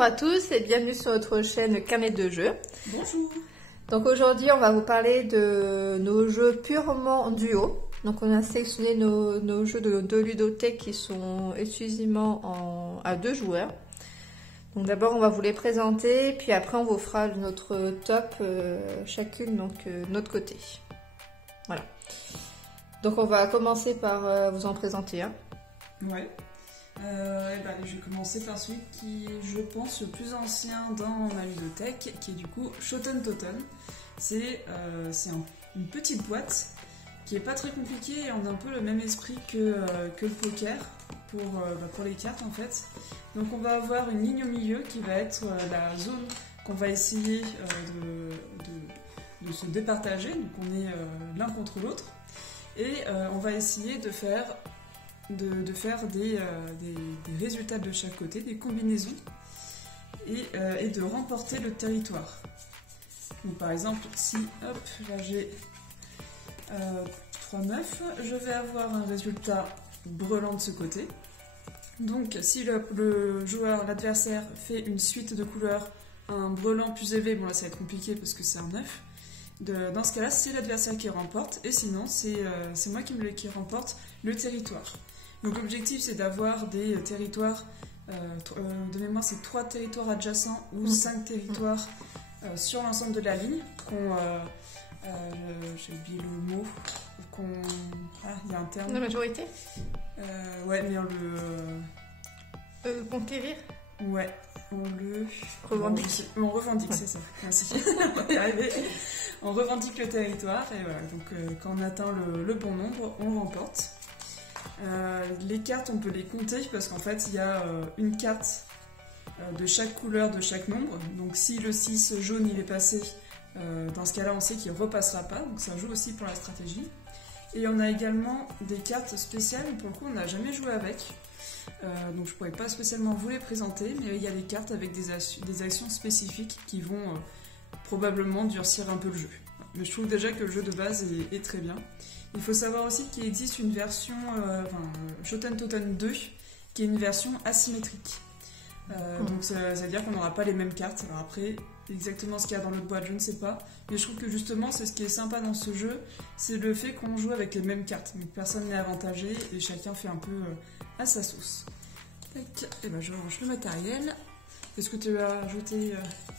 Bonjour à tous et bienvenue sur notre chaîne Carnet de jeux. Bonjour. Donc aujourd'hui on va vous parler de nos jeux purement duo. Donc on a sélectionné nos jeux de ludothèque qui sont exclusivement à 2 joueurs. Donc d'abord on va vous les présenter, puis après on vous fera notre top chacune, donc de notre côté. Voilà. Donc on va commencer par vous en présenter un. Ouais. Je vais commencer par celui qui est, je pense, le plus ancien dans ma ludothèque, qui est du coup Shoten Totem. C'est une petite boîte qui est pas très compliquée et on a un peu le même esprit que le poker pour les cartes en fait. Donc on va avoir une ligne au milieu qui va être la zone qu'on va essayer de se départager, donc on est l'un contre l'autre. Et on va essayer de faire des résultats de chaque côté, des combinaisons, et de remporter le territoire. Donc par exemple, si hop, là j'ai 3-9, je vais avoir un résultat brelant de ce côté. Donc si le joueur, l'adversaire, fait une suite de couleurs, un brelant plus élevé, bon là ça va être compliqué parce que c'est un 9. Dans ce cas-là, c'est l'adversaire qui remporte, et sinon c'est moi qui remporte le territoire. Donc l'objectif c'est d'avoir des territoires, de mémoire c'est 3 territoires adjacents ou 5 territoires sur l'ensemble de la ligne. J'ai oublié le mot. Il y a un terme. La majorité Ouais, mais on conquérir. Ouais, on le... Revendique. On revendique, c'est ça. Merci. On va y arriver. On revendique le territoire, et voilà. Donc quand on atteint le bon nombre, on remporte. Les cartes, on peut les compter parce qu'en fait, il y a une carte de chaque couleur de chaque nombre. Donc si le 6 jaune il est passé, dans ce cas-là, on sait qu'il ne repassera pas. Donc ça joue aussi pour la stratégie. Et on a également des cartes spéciales, pour le coup, on n'a jamais joué avec. Donc je ne pourrais pas spécialement vous les présenter, mais il y a des cartes avec des actions spécifiques qui vont probablement durcir un peu le jeu. Mais je trouve déjà que le jeu de base est très bien. Il faut savoir aussi qu'il existe une version Shoten Totem 2 qui est une version asymétrique. Donc ça veut dire qu'on n'aura pas les mêmes cartes. Alors après, exactement ce qu'il y a dans l'autre boîte, je ne sais pas. Mais je trouve que justement, c'est ce qui est sympa dans ce jeu, c'est le fait qu'on joue avec les mêmes cartes. Donc personne n'est avantagé et chacun fait un peu à sa sauce. Et ben, je range le matériel. Est-ce que tu as ajouté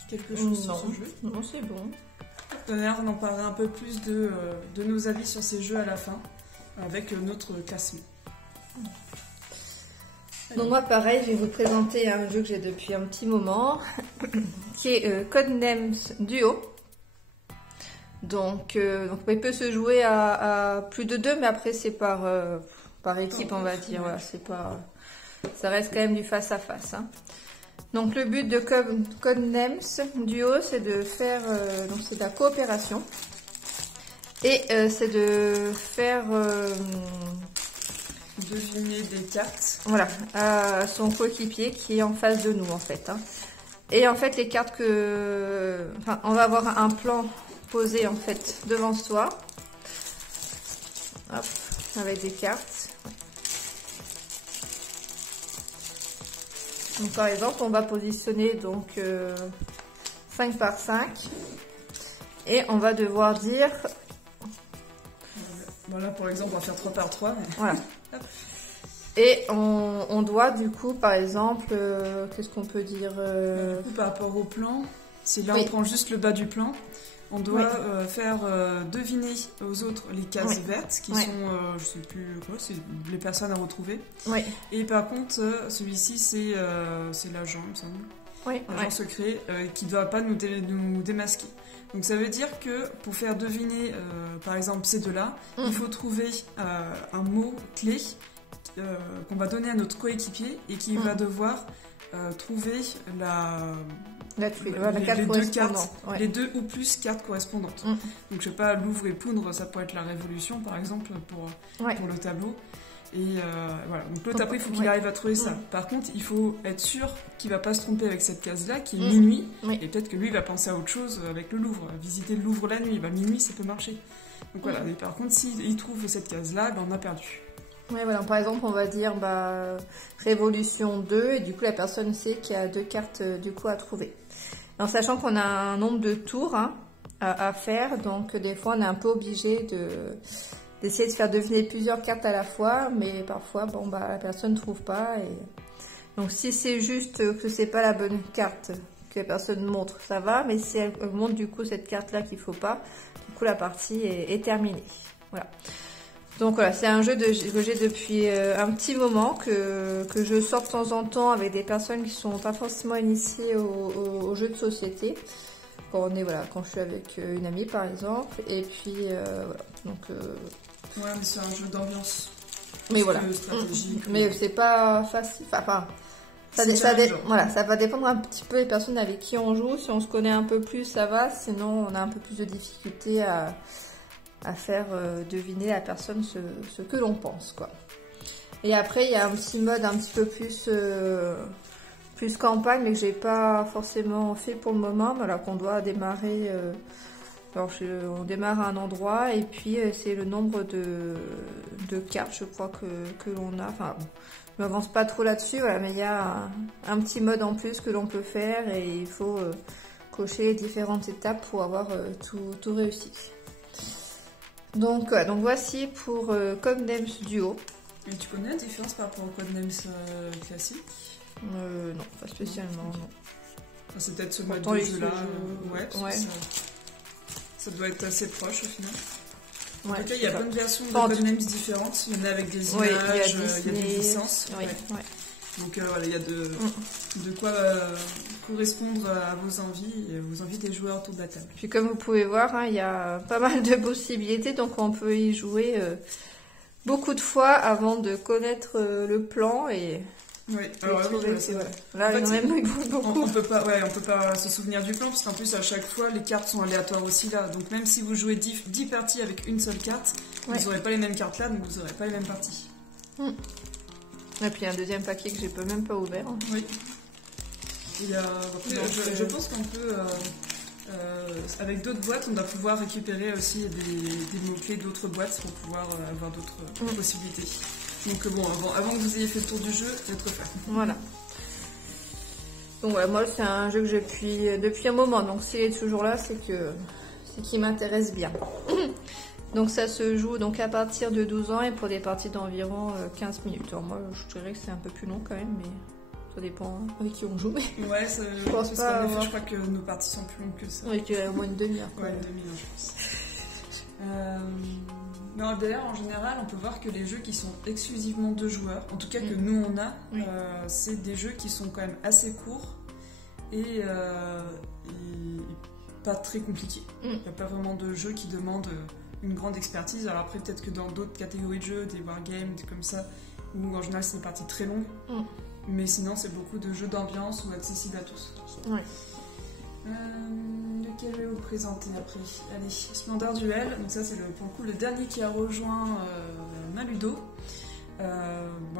quelque chose sur ce jeu? Non, c'est bon. On en parlera un peu plus de nos avis sur ces jeux à la fin, avec notre classement. Donc moi pareil, je vais vous présenter un jeu que j'ai depuis un petit moment, qui est Codenames Duo. Donc il peut se jouer à plus de 2, mais après c'est par équipe, on va dire. Voilà, ça reste quand même du face à face. Hein. Donc le but de Codenames Duo, c'est de faire c'est de la coopération, et c'est de faire deviner des cartes. Voilà, à son coéquipier qui est en face de nous en fait. Hein. Et en fait les cartes on va avoir un plan posé en fait devant soi. Hop, avec des cartes. Donc par exemple on va positionner 5 par 5 et on va devoir dire... Voilà, pour exemple on va faire 3 par 3. Mais... Voilà. Et on doit du coup par exemple, qu'est-ce qu'on peut dire Du coup par rapport au plan, si là on prend juste le bas du plan, on doit faire deviner aux autres les cases vertes qui sont, je sais plus quoi, c'est les personnes à retrouver. Oui. Et par contre, celui-ci c'est l'agent, il me semble. Oui. L'agent secret qui ne doit pas nous démasquer. Donc ça veut dire que pour faire deviner, par exemple, ces deux-là, il faut trouver un mot clé qu'on va donner à notre coéquipier et qui va devoir trouver les deux cartes, les 2 ou plus cartes correspondantes. Donc je sais pas, Louvre et Poudre, ça pourrait être la Révolution par exemple pour le tableau. Et voilà, donc l'autre après il faut qu'il arrive à trouver ça. Par contre il faut être sûr qu'il va pas se tromper avec cette case là qui est minuit, et peut-être que lui il va penser à autre chose avec le Louvre, visiter le Louvre la nuit, minuit ça peut marcher. Donc voilà, et par contre s'il trouve cette case là, on a perdu. Ouais, voilà. Par exemple, on va dire Révolution 2 et du coup la personne sait qu'il y a 2 cartes du coup à trouver. En sachant qu'on a un nombre de tours à faire, donc des fois on est un peu obligé d'essayer de faire deviner plusieurs cartes à la fois, mais parfois la personne ne trouve pas. Donc si c'est juste que c'est pas la bonne carte que la personne montre, ça va, mais si elle montre du coup cette carte là qu'il faut pas, du coup la partie est terminée. Voilà. Donc voilà, c'est un jeu que j'ai depuis un petit moment, que je sors de temps en temps avec des personnes qui sont pas forcément initiées aux jeux de société. Quand je suis avec une amie par exemple, et puis voilà. Donc ouais, mais c'est un jeu d'ambiance. Mais voilà. Stratégique. Mais c'est pas facile. Enfin, ça va dépendre un petit peu des personnes avec qui on joue. Si on se connaît un peu plus, ça va. Sinon, on a un peu plus de difficulté à faire deviner à la personne ce que l'on pense, quoi. Et après, il y a un petit mode un petit peu plus campagne, mais que j'ai pas forcément fait pour le moment. Voilà, qu'on doit démarrer. On démarre à un endroit et puis c'est le nombre de cartes, je crois que l'on a. Enfin, bon, je m'avance pas trop là-dessus, voilà, mais il y a un petit mode en plus que l'on peut faire et il faut cocher les différentes étapes pour avoir tout réussi. Donc voici pour Codenames Duo. Et tu connais la différence par rapport au Codenames classique? Non, pas spécialement, non. Enfin, c'est peut-être ce mode de jeu-là. Ouais. Ça doit être assez proche au final. En tout cas, il y a plein de versions de Codenames différentes. Il y en a avec des images, il y a des licences. Ouais. Donc voilà, il y a de quoi correspondre à vos envies et aux envies des joueurs autour de la table. Puis comme vous pouvez voir, il y a pas mal de possibilités, donc on peut y jouer beaucoup de fois avant de connaître le plan et... Oui, alors là, il y en a même beaucoup. On peut pas se souvenir du plan, parce qu'en plus, à chaque fois, les cartes sont aléatoires aussi là. Donc même si vous jouez 10 parties avec une seule carte, vous n'aurez pas les mêmes cartes là, donc vous n'aurez pas les mêmes parties. Et puis il y a un deuxième paquet que j'ai même pas ouvert. Oui. Je pense qu'on peut, avec d'autres boîtes, on doit pouvoir récupérer aussi des mots-clés d'autres boîtes pour pouvoir avoir d'autres possibilités. Donc bon, avant que vous ayez fait le tour du jeu, être fait. Voilà. Donc voilà, moi c'est un jeu que j'ai depuis un moment, donc s'il est toujours là, c'est qu'il m'intéresse bien. Donc ça se joue donc à partir de 12 ans et pour des parties d'environ 15 minutes. Alors moi je dirais que c'est un peu plus long quand même, mais ça dépend avec qui on joue. Ouais, je pense pas. Je crois que nos parties sont plus longues que ça. Oui, tu as au moins une demi-heure. Ouais, une demi-heure je pense. Non, d'ailleurs, en général, on peut voir que les jeux qui sont exclusivement 2 joueurs, en tout cas que nous on a, c'est des jeux qui sont quand même assez courts et pas très compliqués. Il n'y a pas vraiment de jeux qui demandent une grande expertise. Alors après, peut-être que dans d'autres catégories de jeux, des wargames, des comme ça, où en général c'est des parties très longues, mais sinon c'est beaucoup de jeux d'ambiance ou accessibles à tous. Ouais. Lequel je vais vous présenter après? Allez, Splendor Duel. Donc ça c'est pour le coup le dernier qui a rejoint Maludo.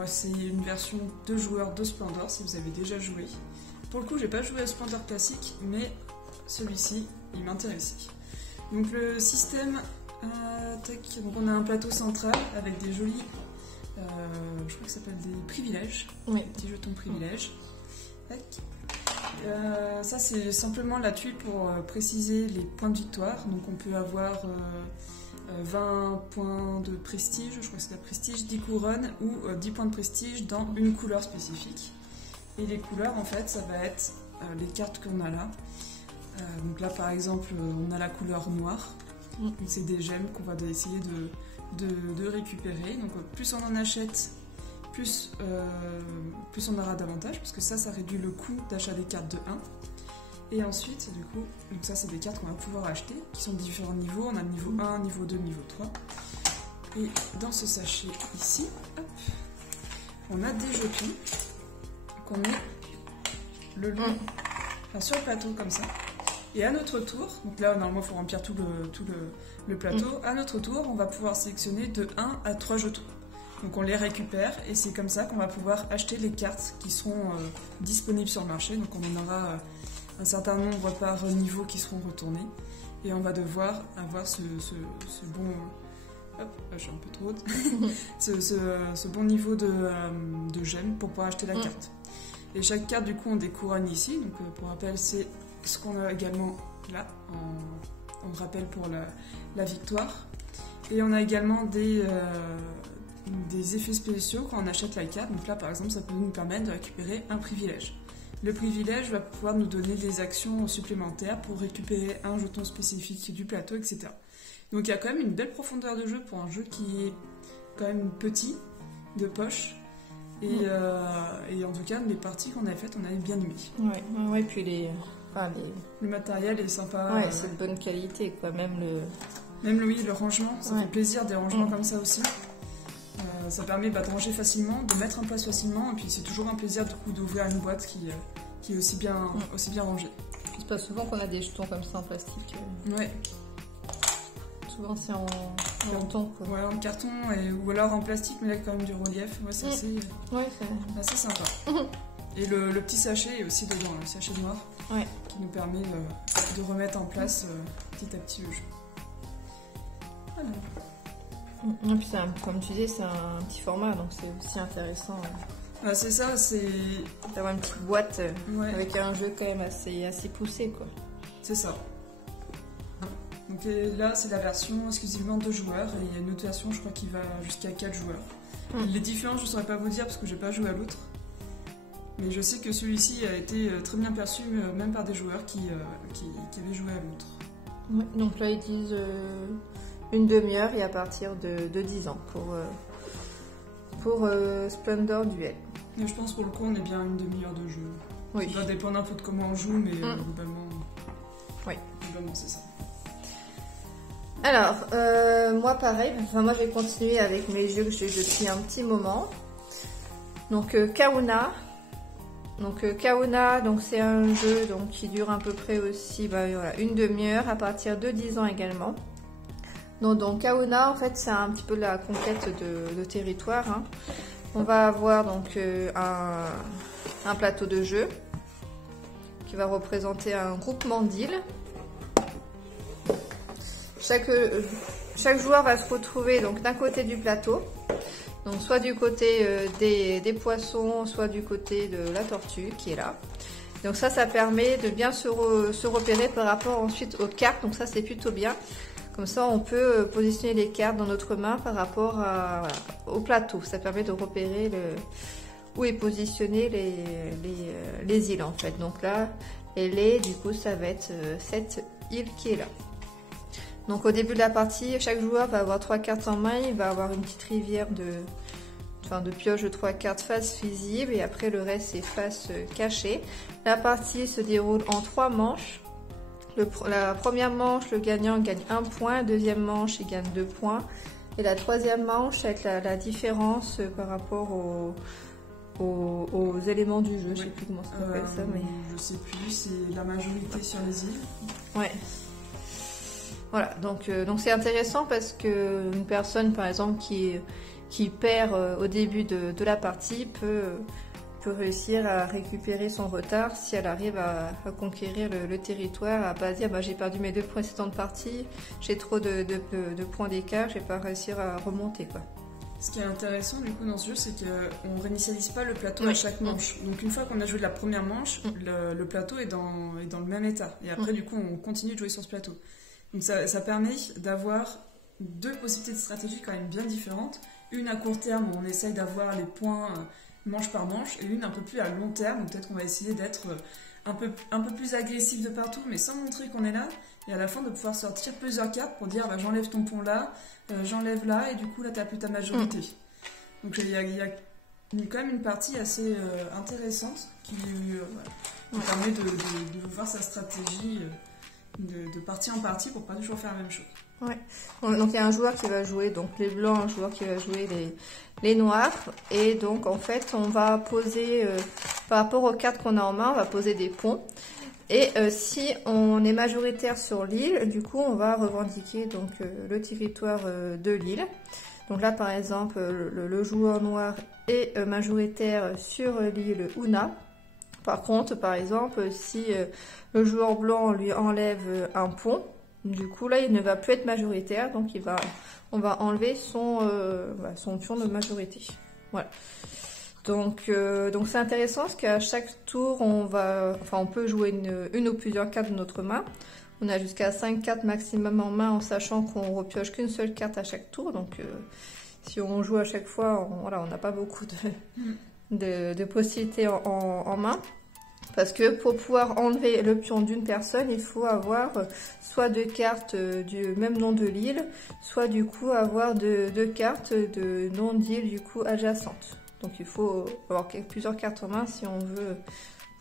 C'est une version 2 joueurs de Splendor si vous avez déjà joué. Pour le coup j'ai pas joué à Splendor classique, mais celui-ci il m'intéressait. Donc le système, donc on a un plateau central avec des jolis, je crois que ça s'appelle des privilèges, petits jetons privilèges. Ça c'est simplement la tuile pour préciser les points de victoire. Donc on peut avoir 20 points de prestige, je crois que c'est la prestige, 10 couronnes ou 10 points de prestige dans une couleur spécifique. Et les couleurs en fait ça va être les cartes qu'on a là. Donc là par exemple on a la couleur noire. Donc c'est des gemmes qu'on va essayer de récupérer. Donc plus on en achète, plus on aura d'avantages, parce que ça réduit le coût d'achat des cartes de 1. Et ensuite, du coup, donc ça c'est des cartes qu'on va pouvoir acheter, qui sont de différents niveaux. On a le niveau 1, niveau 2, niveau 3. Et dans ce sachet ici, hop, on a des jetons qu'on met le long, sur le plateau comme ça. Et à notre tour, donc là normalement il faut remplir tout le plateau, à notre tour on va pouvoir sélectionner de 1 à 3 jetons. Donc on les récupère et c'est comme ça qu'on va pouvoir acheter les cartes qui seront disponibles sur le marché. Donc on en aura un certain nombre par niveau qui seront retournés et on va devoir avoir ce bon hop, je suis un peu trop haute, ce bon niveau de gemmes pour pouvoir acheter la carte. Et chaque carte, du coup, on des couronnes ici. Donc, pour rappel, c'est ce qu'on a également là, en rappel pour la victoire. Et on a également des effets spéciaux quand on achète la carte. Donc là, par exemple, ça peut nous permettre de récupérer un privilège. Le privilège va pouvoir nous donner des actions supplémentaires pour récupérer un jeton spécifique du plateau, etc. Donc il y a quand même une belle profondeur de jeu pour un jeu qui est quand même petit, de poche. Et en tout cas, les parties qu'on avait faites, on avait bien aimé. Ouais, puis le matériel est sympa. Ouais, c'est de bonne qualité, quoi. Même le rangement, ça fait plaisir des rangements comme ça aussi. Ça permet de ranger facilement, de mettre en place facilement, et puis c'est toujours un plaisir du coup d'ouvrir une boîte qui est aussi bien rangée. C'est pas souvent qu'on a des jetons comme ça en plastique. Ouais. Souvent c'est en carton, quoi. Ouais, en carton ou alors en plastique, mais là quand même du relief. Ouais, c'est assez sympa. Et le petit sachet est aussi dedans, le sachet noir, qui nous permet de remettre en place petit à petit le jeu. Voilà. Et puis comme tu dis, c'est un petit format, donc c'est aussi intéressant. C'est ça, c'est d'avoir une petite boîte avec un jeu quand même assez poussé, quoi. C'est ça. Donc là, c'est la version exclusivement 2 joueurs, et il y a une autre version, je crois, qui va jusqu'à 4 joueurs. Les différences, je ne saurais pas vous dire parce que je n'ai pas joué à l'autre. Mais je sais que celui-ci a été très bien perçu, même par des joueurs qui avaient joué à l'autre. Ouais, donc là, ils disent une demi-heure et à partir de 10 ans pour Splendor Duel. Mais je pense pour le coup, on est bien à une demi-heure de jeu. Oui. Ça va dépendre un peu de comment on joue, mais globalement, c'est ça. Alors, moi pareil, moi je vais continuer avec mes jeux que j'ai depuis un petit moment. Donc Kauna. Donc Kauna, c'est un jeu qui dure à peu près aussi une demi-heure à partir de 10 ans également. Donc Kauna, en fait, c'est un petit peu la conquête de territoire. Hein. On va avoir donc un plateau de jeu qui va représenter un groupement d'îles. Chaque joueur va se retrouver donc d'un côté du plateau, donc soit du côté des poissons, soit du côté de la tortue qui est là. Donc ça permet de bien se repérer par rapport ensuite aux cartes, donc ça c'est plutôt bien. Comme ça on peut positionner les cartes dans notre main par rapport au plateau. Ça permet de repérer où est positionné les îles en fait. Donc là, du coup ça va être cette île qui est là. Donc au début de la partie, chaque joueur va avoir 3 cartes en main, il va avoir une petite rivière de pioche de 3 cartes face visible et après le reste c'est face cachée. La partie se déroule en 3 manches. La première manche, le gagnant gagne 1 point, la deuxième manche il gagne 2 points et la troisième manche avec la différence par rapport aux éléments du jeu, je sais plus comment ça s'appelle ça, mais je sais plus, c'est la majorité sur les îles. Ouais. Voilà, donc c'est intéressant parce que une personne par exemple qui perd au début de la partie peut réussir à récupérer son retard si elle arrive à conquérir le territoire, à pas dire j'ai perdu mes 2 précédentes parties, j'ai trop de points d'écart, je vais pas réussir à remonter, quoi. Ce qui est intéressant du coup dans ce jeu, c'est qu'on ne réinitialise pas le plateau à chaque manche. Donc une fois qu'on a joué la première manche, le plateau est dans le même état. Et après du coup on continue de jouer sur ce plateau. Donc ça permet d'avoir 2 possibilités de stratégie quand même bien différentes. Une à court terme où on essaye d'avoir les points manche par manche, et une un peu plus à long terme où peut-être qu'on va essayer d'être un peu plus agressif de partout, mais sans montrer qu'on est là, et à la fin de pouvoir sortir plusieurs cartes pour dire j'enlève ton pont là, j'enlève là, et du coup là t'as plus ta majorité. Donc il y a quand même une partie assez intéressante qui permet de voir sa stratégie de partie en partie pour pas toujours faire la même chose. Ouais. Donc il y a un joueur qui va jouer donc les blancs, un joueur qui va jouer les noirs, et donc en fait on va poser par rapport aux cartes qu'on a en main, on va poser des ponts, et si on est majoritaire sur l'île, du coup on va revendiquer donc le territoire de l'île. Donc là par exemple le joueur noir est majoritaire sur l'île Una. Par contre, par exemple, si le joueur blanc lui enlève un pont, Du coup, là, il ne va plus être majoritaire, donc on va enlever son pion de majorité. Voilà. Donc c'est intéressant parce qu'à chaque tour, on peut jouer une ou plusieurs cartes de notre main. On a jusqu'à 5 cartes maximum en main, en sachant qu'on repioche qu'une seule carte à chaque tour. Donc, si on joue à chaque fois, on n'a pas beaucoup de possibilités en main. Parce que pour pouvoir enlever le pion d'une personne, il faut avoir soit 2 cartes du même nom de l'île, soit du coup avoir 2 cartes de nom d'île du coup adjacentes. Donc il faut avoir plusieurs cartes en main si on veut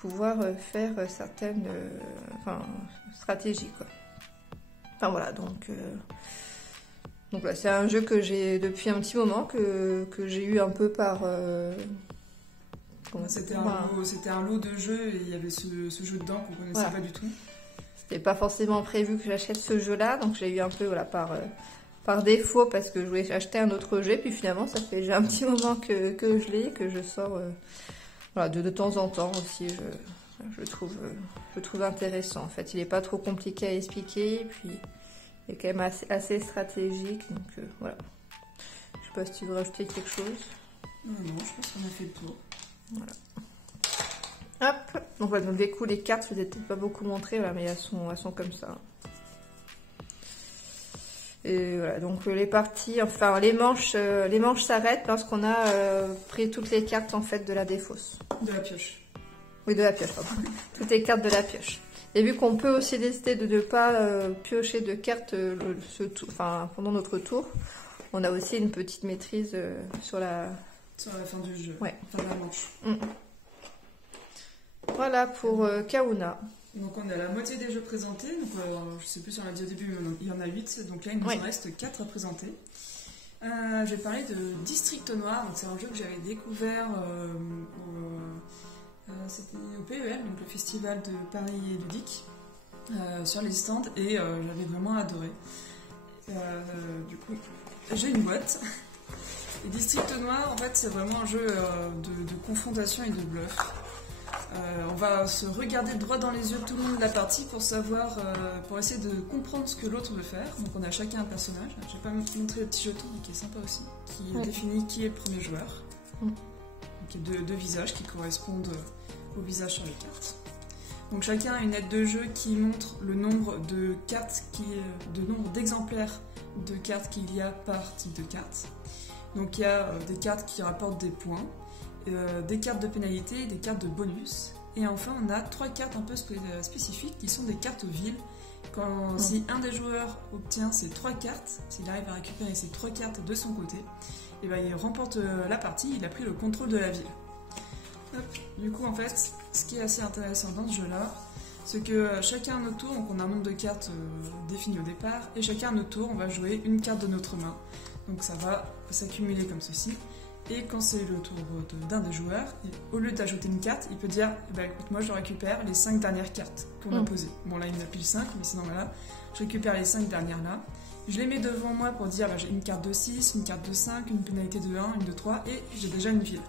pouvoir faire certaines stratégies, quoi. Enfin voilà, donc là, c'est un jeu que j'ai depuis un petit moment, que j'ai eu un peu par... C'était un lot de jeux et il y avait ce jeu dedans qu'on connaissait pas du tout. C'était pas forcément prévu que j'achète ce jeu-là, donc j'ai eu un peu par défaut parce que je voulais acheter un autre jeu. Puis finalement, ça fait déjà un petit moment que je l'ai, que je sors de temps en temps aussi. Je trouve intéressant. En fait, il est pas trop compliqué à expliquer, puis il est quand même assez stratégique. Donc voilà. Je sais pas si tu veux rajouter quelque chose. Non, je pense qu'on a fait le tour. Voilà. Hop, donc voilà, donc du coup les cartes, je vous ai peut-être pas beaucoup montré, voilà, mais elles sont comme ça. Et voilà, donc les parties, les manches s'arrêtent lorsqu'on a pris toutes les cartes en fait de la défausse. De la pioche. Oui, de la pioche, pardon. Toutes les cartes de la pioche. Et vu qu'on peut aussi décider de ne pas piocher de cartes pendant notre tour, on a aussi une petite maîtrise sur la fin du jeu. Ouais. Fin de la manche. Voilà pour Kahuna. Donc on est à la moitié des jeux présentés. Donc, je sais plus si on l'a dit au début, mais il y en a 8. Donc là, il nous en reste 4 à présenter. Je vais parler de District Noir. Donc c'est un jeu que j'avais découvert c'était au PEL, donc le festival de Paris Ludique, sur les stands, et j'avais vraiment adoré. Du coup, j'ai une boîte. Et District Noir, en fait, c'est vraiment un jeu de confrontation et de bluff. On va se regarder droit dans les yeux tout le long de la partie pour essayer de comprendre ce que l'autre veut faire. Donc on a chacun un personnage. Je vais pas montrer le petit jeton, mais qui est sympa aussi, qui définit qui est le premier joueur. Donc il y a deux visages qui correspondent au visage sur les cartes. Donc chacun a une aide de jeu qui montre le nombre de cartes, le nombre d'exemplaires de cartes qu'il y a par type de carte. Donc il y a des cartes qui rapportent des points, des cartes de pénalité, des cartes de bonus, et enfin on a 3 cartes un peu spécifiques qui sont des cartes ville. Si un des joueurs obtient ces 3 cartes, s'il arrive à récupérer ces 3 cartes de son côté, et ben il remporte la partie, il a pris le contrôle de la ville. Hop. Du coup en fait, ce qui est assez intéressant dans ce jeu là, c'est que chacun à notre tour, donc on a un nombre de cartes défini au départ, et chacun à notre tour on va jouer une carte de notre main. Donc ça va s'accumuler comme ceci. Et quand c'est le tour d'un des joueurs, au lieu d'ajouter une carte, il peut dire écoute, moi je récupère les 5 dernières cartes qu'on a posées. Bon là il en a pile 5, mais sinon voilà, je récupère les 5 dernières là. Je les mets devant moi pour dire j'ai une carte de 6, une carte de 5, une pénalité de 1, une de 3, et j'ai déjà une ville.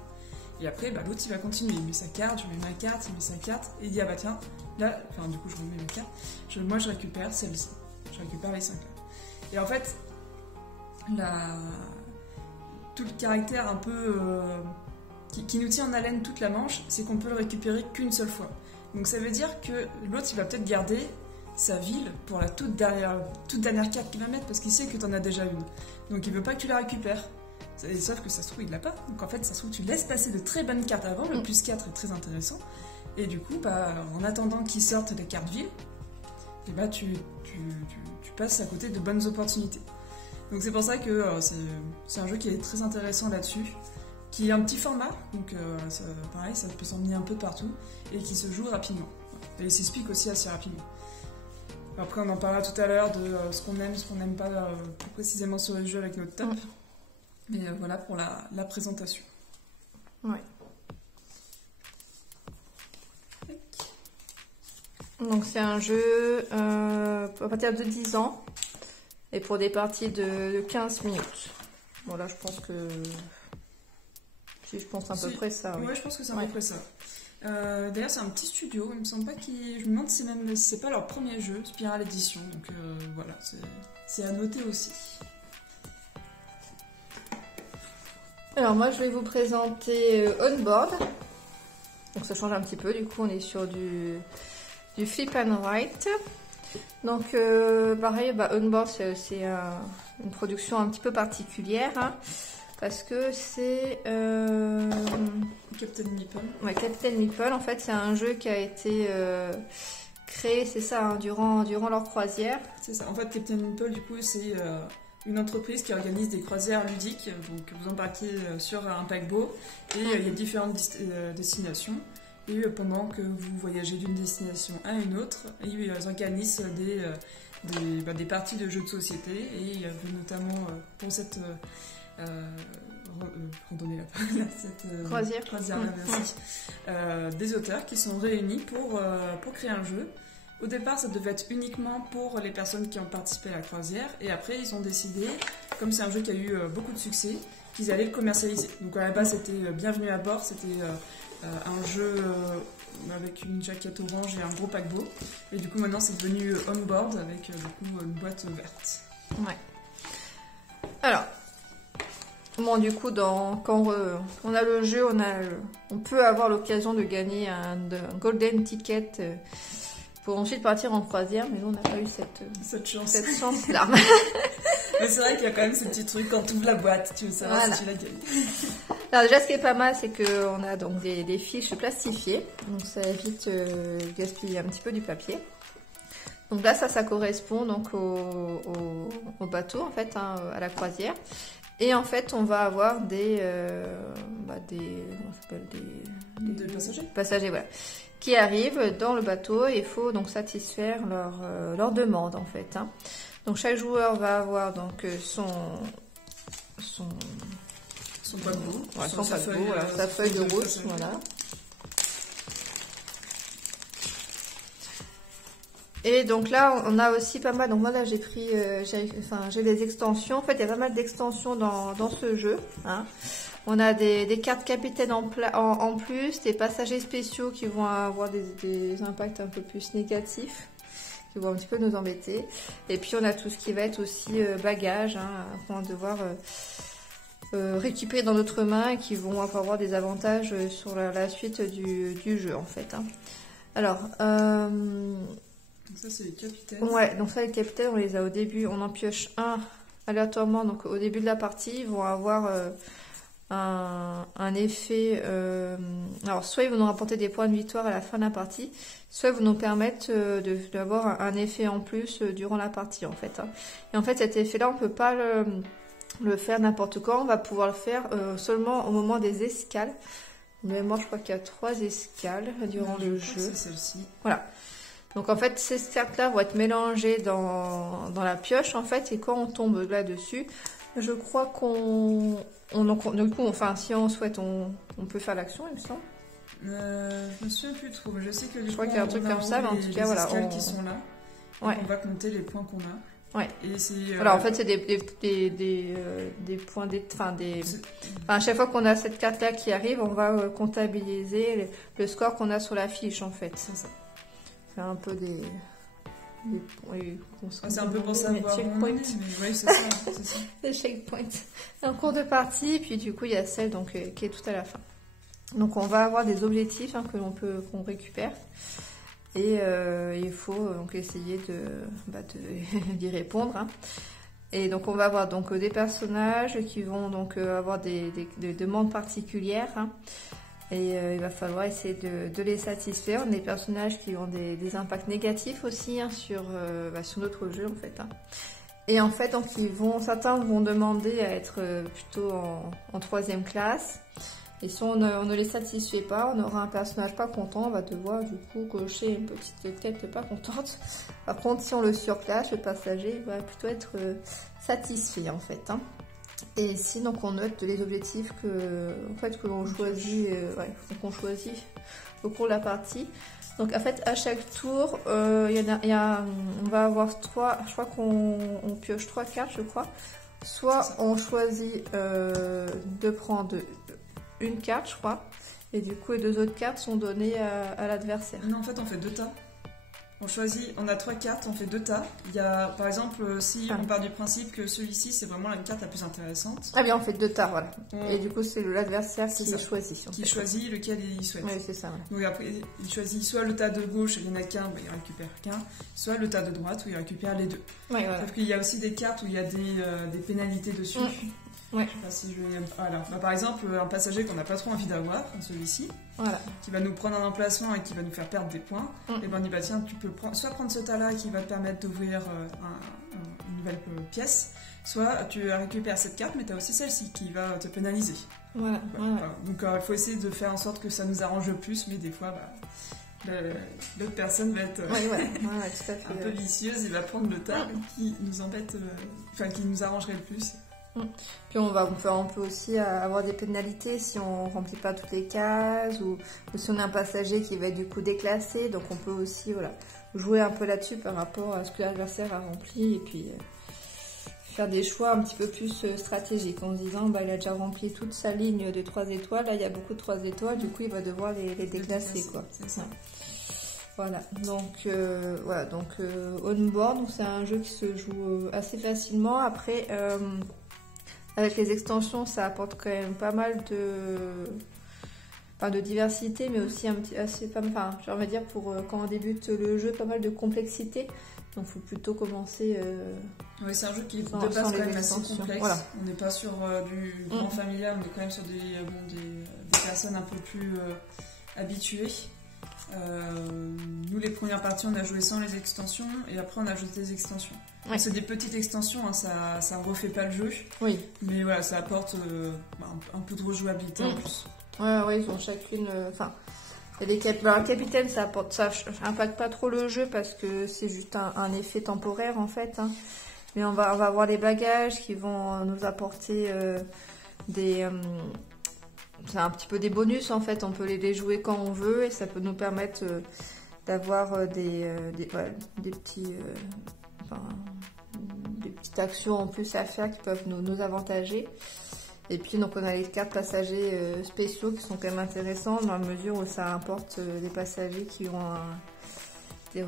Et après l'autre il va continuer, il met sa carte, je mets ma carte, il met sa carte, et il dit tiens, là, du coup je remets ma carte, moi je récupère celle-ci, je récupère les 5 là. Et en fait, tout le caractère un peu qui nous tient en haleine toute la manche, c'est qu'on peut le récupérer qu'une seule fois. Donc ça veut dire que l'autre il va peut-être garder sa ville pour la toute dernière carte qu'il va mettre, parce qu'il sait que tu en as déjà une. Donc il veut pas que tu la récupères. Sauf que ça se trouve il l'a pas. Donc en fait ça se trouve tu laisses passer de très bonnes cartes avant, le plus 4 est très intéressant. Et du coup en attendant qu'ils sortent les cartes villes, et tu passes à côté de bonnes opportunités. Donc c'est pour ça que c'est un jeu qui est très intéressant là-dessus, qui est un petit format, donc pareil, ça peut s'emmener un peu partout, et qui se joue rapidement. Et il s'explique aussi assez rapidement. Après on en parlera tout à l'heure de ce qu'on aime, ce qu'on n'aime pas plus précisément sur le jeu avec notre top. Mais voilà pour la présentation. Ouais. Donc c'est un jeu à partir de 10 ans. Et pour des parties de 15 minutes. Bon là je pense que... Si je pense à peu près ça. Ouais, je pense que c'est à peu près ça. D'ailleurs, c'est un petit studio. Il me semble pas qu'ils. Je me demande si même si c'est pas leur premier jeu, Spiral Edition. Donc voilà, c'est à noter aussi. Alors moi je vais vous présenter Onboard. Donc ça change un petit peu, du coup on est sur du flip and write. Donc pareil, Onboard c'est une production un petit peu particulière, hein, parce que c'est Captain Nippon. Ouais, Captain Nippon, en fait c'est un jeu qui a été créé, c'est ça, hein, durant leur croisière. C'est ça, en fait Captain Nippon du coup c'est une entreprise qui organise des croisières ludiques, donc vous embarquez sur un paquebot et il y a différentes destinations. Et pendant que vous voyagez d'une destination à une autre, ils organisent des parties de jeux de société. Et notamment pour cette croisière, merci, des auteurs qui sont réunis pour créer un jeu. Au départ, ça devait être uniquement pour les personnes qui ont participé à la croisière. Et après, ils ont décidé, comme c'est un jeu qui a eu beaucoup de succès, qu'ils allaient le commercialiser. Donc à la base, c'était Bienvenue à bord. C'était un jeu avec une jaquette orange et un gros paquebot. Et du coup, maintenant, c'est devenu Onboard avec du coup, une boîte verte. Ouais. Alors, bon, du coup, quand on a le jeu, on peut avoir l'occasion de gagner un golden ticket pour ensuite partir en croisière, mais nous on n'a pas eu cette chance-là. Mais c'est vrai qu'il y a quand même ce petit truc quand tu ouvres la boîte, tu veux savoir si tu l'as gagné. Alors déjà, ce qui est pas mal, c'est qu'on a donc des fiches plastifiées, donc ça évite de gaspiller un petit peu du papier. Donc là, ça correspond donc au bateau, en fait, hein, à la croisière. Et en fait, on va avoir des passagers, voilà, qui arrivent dans le bateau et il faut donc satisfaire leur demande, en fait, hein. Donc chaque joueur va avoir donc son paquebot, sa feuille de route, voilà. Et donc là, on a aussi pas mal. Donc moi là, j'ai pris, j'ai des extensions. En fait, il y a pas mal d'extensions dans ce jeu, hein. On a des cartes capitaines en plus, des passagers spéciaux qui vont avoir des impacts un peu plus négatifs, qui vont un petit peu nous embêter. Et puis on a tout ce qui va être aussi bagages, hein, qu'on va devoir récupérer dans notre main et qui vont avoir des avantages sur la suite du jeu, en fait, hein. Alors, donc ça c'est les capitaines. Ouais, donc ça les capitaines, on les a au début, on en pioche un aléatoirement, donc au début de la partie, ils vont avoir un effet, alors soit ils vont nous rapporter des points de victoire à la fin de la partie, soit ils vont nous permettre d'avoir un effet en plus durant la partie, en fait, hein. Et en fait cet effet là on peut pas le faire n'importe quand, on va pouvoir le faire seulement au moment des escales. Mais moi je crois qu'il y a 3 escales durant le jeu. C'est celle-ci. Voilà. Donc en fait ces cartes là vont être mélangées dans la pioche, en fait, et quand on tombe là-dessus, je crois du coup, enfin, si on souhaite, on peut faire l'action, il me semble. Je me souviens plus trop, mais je sais que je crois qu'il y a un truc comme ça, mais en tout cas, voilà. Qui sont là. Ouais. On va compter les points qu'on a. Ouais. Et c'est. Alors en fait, c'est des points, à chaque fois qu'on a cette carte-là qui arrive, on va comptabiliser le score qu'on a sur la fiche, en fait. C'est ça. C'est un peu c'est un peu pour savoir checkpoints. Oui, c'est ça. Des checkpoints. En cours de partie, puis du coup il y a celle donc, qui est tout à la fin. Donc on va avoir des objectifs, hein, qu'on récupère. Et il faut donc essayer d'y répondre, hein. Et donc on va avoir donc des personnages qui vont donc avoir des demandes particulières, hein. Et il va falloir essayer de les satisfaire. Des personnages qui ont des impacts négatifs aussi, hein, sur notre jeu, en fait, hein. Et en fait, donc certains vont demander à être plutôt en 3e classe. Et si on ne les satisfait pas, on aura un personnage pas content, on va devoir du coup cocher une petite tête pas contente. Par contre, si on le surclasse, le passager va plutôt être satisfait, en fait, hein. Et ici, donc, on note les objectifs que l'on choisit, qu'on choisit au cours de la partie. Donc, en fait, à chaque tour, on va avoir 3, je crois qu'on pioche 3 cartes, je crois. Soit on choisit de prendre une carte, je crois, Et du coup, les 2 autres cartes sont données à l'adversaire. Non, en fait, on fait 2 tas. On a 3 cartes, on fait 2 tas. Il y a, par exemple, si on part du principe que celui-ci, c'est vraiment la carte la plus intéressante. Ah bien, on fait 2 tas, voilà. Et du coup, c'est l'adversaire qui choisit. Qui choisit lequel il souhaite. Oui, c'est ça. Ouais. Donc après, il choisit soit le tas de gauche, il n'y en a qu'un, il récupère qu'un, soit le tas de droite, où il récupère les 2. Ouais, voilà. Sauf qu'il y a aussi des cartes où il y a des pénalités dessus. Ouais. Je sais pas si je vais... Voilà. Par exemple, un passager qu'on n'a pas trop envie d'avoir, comme celui-ci, qui va nous prendre un emplacement et qui va nous faire perdre des points, et ben on dit bah tiens, tu peux soit prendre ce tas-là qui va te permettre d'ouvrir une nouvelle pièce, soit tu récupères cette carte, mais tu as aussi celle-ci qui va te pénaliser. Voilà. Donc il faut essayer de faire en sorte que ça nous arrange le plus, mais des fois, l'autre personne va être tout à fait, un peu vicieuse, il va prendre le tas qui nous embête, qui nous arrangerait le plus. Puis on peut aussi avoir des pénalités si on remplit pas toutes les cases ou si on a un passager qui va être du coup déclassé, donc on peut aussi jouer un peu là-dessus par rapport à ce que l'adversaire a rempli et puis faire des choix un petit peu plus stratégiques en se disant il a déjà rempli toute sa ligne de 3 étoiles, là il y a beaucoup de 3 étoiles, du coup il va devoir les déclasser quoi. C'est ça. Voilà, donc On-Board, c'est un jeu qui se joue assez facilement. Après, avec les extensions, ça apporte quand même pas mal de diversité, mais aussi on va dire pour quand on débute le jeu, pas mal de complexité. Donc il faut plutôt commencer. Oui, c'est un jeu qui est de base quand même assez complexe. Voilà. On n'est pas sur du grand familial, on est quand même sur des personnes un peu plus habituées. Nous, les premières parties, on a joué sans les extensions et après on a ajouté des extensions. Ouais. C'est des petites extensions, hein, ça ne refait pas le jeu. Oui. Mais voilà, ça apporte un peu de rejouabilité en plus. Ouais, ils ont chacune. Le capitaine, ça impacte pas trop le jeu parce que c'est juste un effet temporaire en fait. Hein. Mais on va avoir les bagages qui vont nous apporter c'est un petit peu des bonus en fait, on peut les jouer quand on veut et ça peut nous permettre d'avoir des petites actions en plus à faire qui peuvent nous avantager. Et puis donc on a les cartes passagers spéciaux qui sont quand même intéressants dans la mesure où ça importe des passagers qui ont des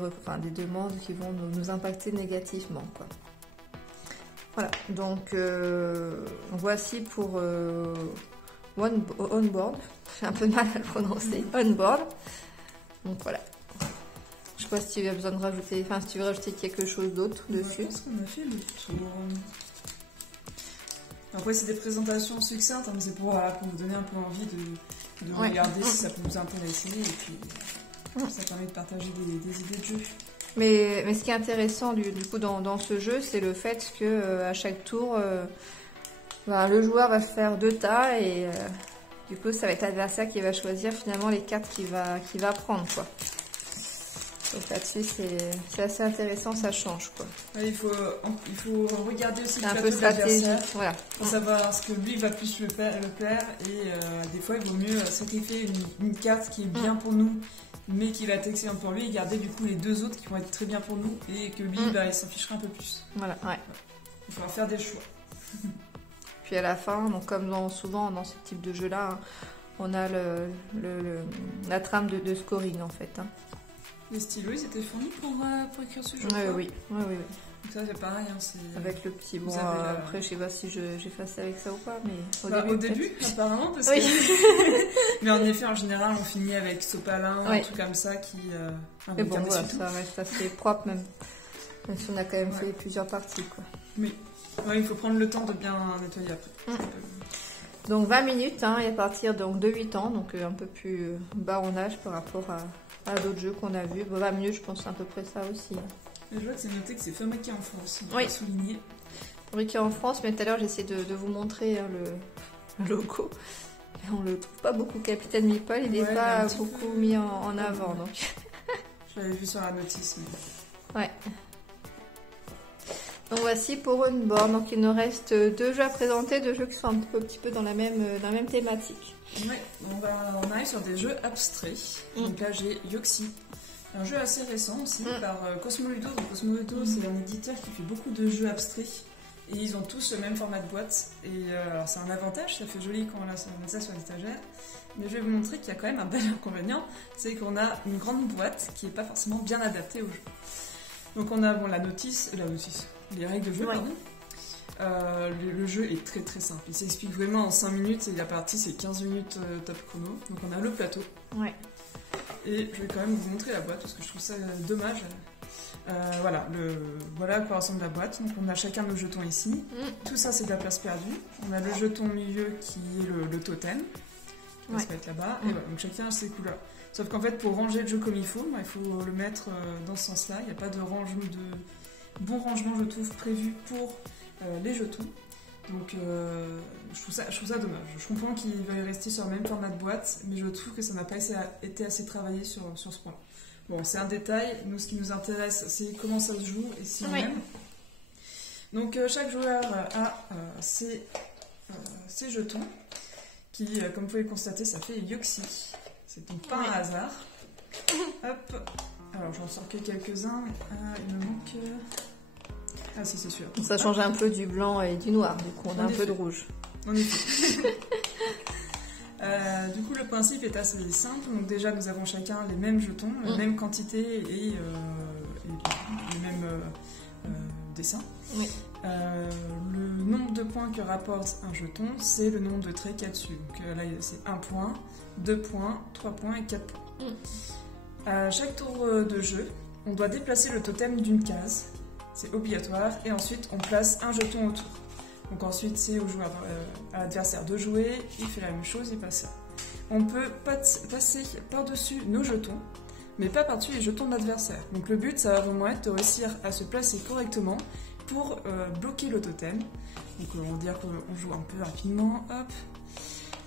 demandes qui vont nous impacter négativement quoi. Voilà, donc voici pour On-Board, j'ai un peu de mal à le prononcer, On-Board. Donc voilà. Je sais pas si tu as besoin de rajouter, si tu veux rajouter quelque chose d'autre dessus. Je pense qu'on a fait le tour. Après c'est des présentations succinctes, mais c'est pour nous donner un peu envie de regarder si ça peut nous intéresser et puis ça permet de partager des idées de jeu. Mais ce qui est intéressant du coup dans ce jeu, c'est le fait que à chaque tour le joueur va faire 2 tas et du coup ça va être l'adversaire qui va choisir finalement les cartes qu'il va prendre quoi. Donc là-dessus c'est assez intéressant, ça change quoi. Ouais, il faut regarder aussi le plateau de l'adversaire pour savoir ce que lui va plus le plaire et des fois il vaut mieux sacrifier une carte qui est bien pour nous mais qui va être excellente pour lui et garder du coup les 2 autres qui vont être très bien pour nous et que lui il s'en fichera un peu plus. Voilà, ouais. Il faudra faire des choix. Puis à la fin, donc comme souvent dans ce type de jeu-là, on a la trame de scoring en fait. Hein. Les stylos, ils étaient fournis pour écrire ce jeu. Oui. Donc ça c'est pareil. Hein, avec le petit. Bon, après je sais pas si j'ai fait avec ça ou pas, mais au début apparemment parce que. Mais en effet, en général, on finit avec Sopalin ou un truc comme ça qui. Mais bon, voilà, ça reste assez propre même si on a quand même fait plusieurs parties quoi. Oui. Ouais, il faut prendre le temps de bien nettoyer après. Donc 20 minutes, et à partir de 8 ans, donc un peu plus bas en âge par rapport à d'autres jeux qu'on a vus. 20 minutes, je pense c'est à peu près ça aussi. Je vois que c'est noté que c'est fabriqué en France, on va souligner. Fabriqué en France, mais tout à l'heure j'ai essayé de vous montrer le logo. Et on le trouve pas beaucoup, Capitaine Meeple, il n'est pas beaucoup mis en avant. Donc. Je l'avais vu sur la notice. Mais... Ouais. Donc voici pour On-Board, donc il nous reste 2 jeux à présenter, 2 jeux qui sont un petit peu dans la même thématique. Ouais, on arrive sur des jeux abstraits. Donc là j'ai Yoxi, un jeu assez récent aussi par Cosmo Ludo. Donc Cosmo Ludo c'est un éditeur qui fait beaucoup de jeux abstraits Et ils ont tous le même format de boîte. Et alors c'est un avantage, ça fait joli quand on met ça sur l'étagère. Mais je vais vous montrer qu'il y a quand même un bel inconvénient, c'est qu'on a une grande boîte qui n'est pas forcément bien adaptée au jeu. Donc on a la notice, les règles de jeu, pardon. Le jeu est très très simple. Il s'explique vraiment en 5 minutes et la partie c'est 15 minutes top chrono. Donc on a le plateau. Ouais. Et je vais quand même vous montrer la boîte parce que je trouve ça dommage. Voilà à quoi ressemble la boîte. Donc on a chacun nos jetons ici. Tout ça c'est de la place perdue. On a le jeton au milieu qui est le totem. Ça va être là-bas. Et voilà, donc chacun a ses couleurs. Sauf qu'en fait pour ranger le jeu comme il faut le mettre dans ce sens-là. Il n'y a pas de bon rangement je trouve prévu pour les jetons. Donc je trouve ça dommage. Je comprends qu'il va rester sur le même format de boîte, mais je trouve que ça n'a pas été assez travaillé sur ce point. Bon, c'est un détail. Nous, ce qui nous intéresse, c'est comment ça se joue et si on aime. Donc chaque joueur a ses jetons qui, comme vous pouvez le constater, ça fait Yoxi. C'est donc pas un hasard. Hop. Alors j'en sors quelques-uns. Il me manque... Ah si, c'est sûr. Ça change un peu du blanc et du noir, du coup on a un peu de rouge. En effet. Du coup le principe est assez simple. Donc déjà nous avons chacun les mêmes jetons, la même quantité et les mêmes dessins. Oui. Le nombre de points que rapporte un jeton, c'est le nombre de traits qu'il y a dessus. Donc là c'est 1 point, 2 points, 3 points et 4 points. À chaque tour de jeu, on doit déplacer le totem d'une case. C'est obligatoire. Et ensuite, on place un jeton autour. Donc ensuite, c'est au joueur, à l'adversaire de jouer. Il fait la même chose, il passe ça. On peut passer par-dessus nos jetons, mais pas par-dessus les jetons de l'adversaire. Donc le but, ça va vraiment être de réussir à se placer correctement pour bloquer le totem. Donc on va dire qu'on joue un peu rapidement. Hop.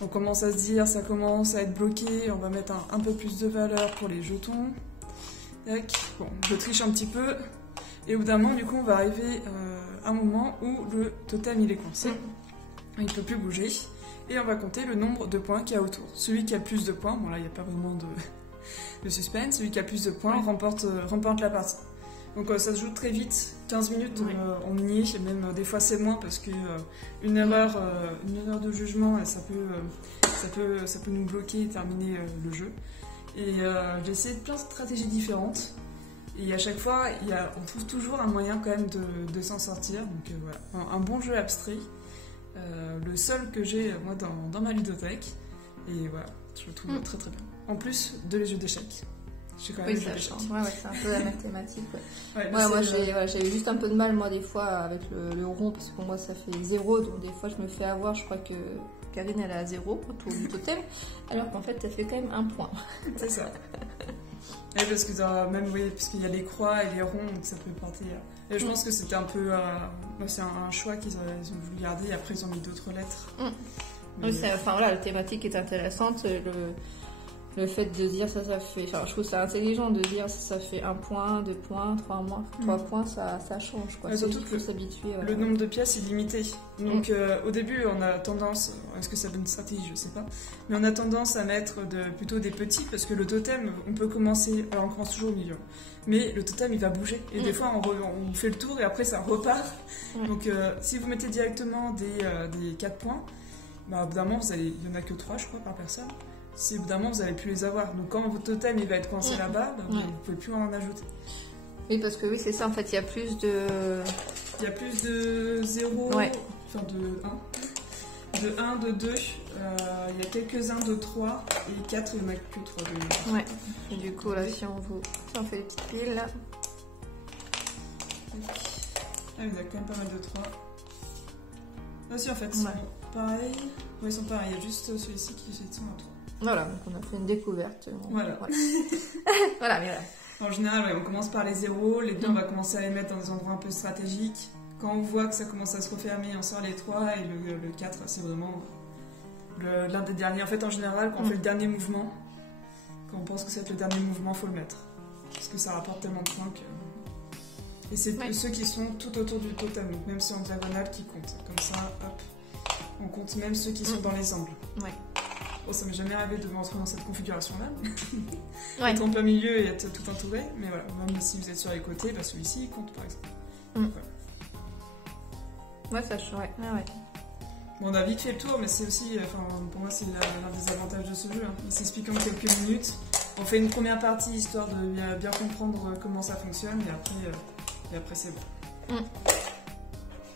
On commence à se dire, ça commence à être bloqué. On va mettre un peu plus de valeur pour les jetons. Tac. Bon, je triche un petit peu. Et au bout d'un moment, du coup, on va arriver à un moment où le totem il est coincé. Il ne peut plus bouger. Et on va compter le nombre de points qu'il y a autour. Celui qui a le plus de points, bon là, il n'y a pas vraiment de suspense. Celui qui a le plus de points remporte la partie. Donc ça se joue très vite. 15 minutes, on y est. Et même des fois, c'est moins parce que une erreur de jugement, ça peut nous bloquer et terminer le jeu. Et j'ai essayé plein de stratégies différentes. Et à chaque fois, on trouve toujours un moyen quand même de s'en sortir. Donc voilà, un bon jeu abstrait. Le seul que j'ai moi dans ma ludothèque. Et voilà, je le trouve très très bien. En plus de les jeux d'échecs. J'ai quand même les jeux d'échecs. Ouais, c'est un peu la mathématique. Moi j'ai eu juste un peu de mal moi des fois avec le rond parce que pour moi ça fait 0. Donc des fois je me fais avoir, je crois que Karine elle est à 0 autour du totem. Alors qu'en fait ça fait quand même 1 point. C'est ça. Et parce que même parce qu'il y a les croix et les ronds, donc ça peut porter. Et je pense que c'était un peu, c'est un choix qu'ils ont voulu garder. Et après ils ont mis d'autres lettres. Mais... Oui, la thématique est intéressante. Le fait de dire ça fait. Enfin, je trouve ça intelligent de dire ça fait 1 point, 2 points, 3 points, ça change quoi. Surtout que s'habituer. Le nombre de pièces est limité. Donc au début, on a tendance, est-ce que ça donne une stratégie, je sais pas, mais on a tendance à mettre plutôt des petits parce que le totem, on peut commencer. Alors on commence toujours au milieu, mais le totem il va bouger et des fois on fait le tour et après ça repart. Donc si vous mettez directement des 4 points, au bout d'un moment, il y en a que 3 je crois par personne. Si évidemment vous n'allez plus les avoir. Donc quand votre totem il va être coincé là-bas, vous ne pouvez plus en ajouter. Oui, parce que oui, c'est ça, en fait, il y a plus de... Il y a plus de 0, enfin de 1. De 1, de 2, il y a quelques-uns de 3, et 4, il n'y en a que 3 de... Ouais, et du coup, là, si on fait des petites piles, là... Ah, il y a quand même pas mal de 3. Là aussi, en fait, ils sont pareils. Ouais, ils sont pareils, il y a juste celui-ci qui sont à 3. Voilà, donc on a fait une découverte. Voilà. Voilà, mais voilà. En général, on commence par les 0, les 2, on va commencer à les mettre dans des endroits un peu stratégiques. Quand on voit que ça commence à se refermer, on sort les 3, et le 4, c'est vraiment l'un des derniers. En fait, en général, quand on fait le dernier mouvement, quand on pense que c'est le dernier mouvement, il faut le mettre. Parce que ça rapporte tellement de points que... Et c'est ceux qui sont tout autour du totem, donc même ceux en diagonale qui comptent. Comme ça, hop, on compte même ceux qui sont dans les angles. Ouais. Bon, ça m'est jamais arrivé de rentrer dans cette configuration-là. Être en plein milieu et être tout entouré. Mais voilà, même si vous êtes sur les côtés, celui-ci il compte par exemple. Voilà. Ouais, ça change. Ouais. Ouais. Bon, on a vite fait le tour, mais c'est aussi, pour moi, c'est l'un des avantages de ce jeu. Hein. Il s'explique en quelques minutes. On fait une première partie histoire de bien comprendre comment ça fonctionne, et après c'est bon.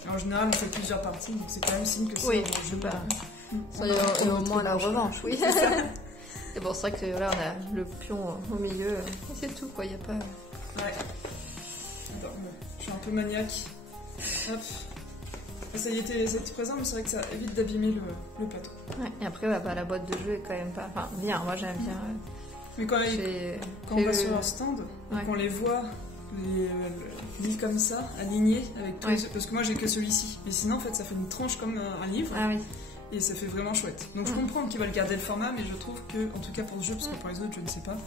En général, on fait plusieurs parties, donc c'est quand même signe que c'est un bon jeu. Et au moins la revanche, oui. Et bon, c'est vrai que là, on a le pion au milieu, et c'est tout, quoi. Il n'y a pas. Ouais. Attends, je suis un peu maniaque. Hop. Ça y était présent, mais c'est vrai que ça évite d'abîmer le plateau. Ouais, et après, la boîte de jeu est quand même pas. Enfin, bien, moi j'aime bien. Mais quand on va sur leur stand, qu'on les voit mis comme ça, alignés, avec tous parce que moi j'ai que celui-ci. Mais sinon, en fait, ça fait une tranche comme un livre. Ah oui. Et ça fait vraiment chouette. Donc je comprends qu'ils veulent garder le format, mais je trouve que, en tout cas pour ce jeu, parce que pour les autres, je ne sais pas,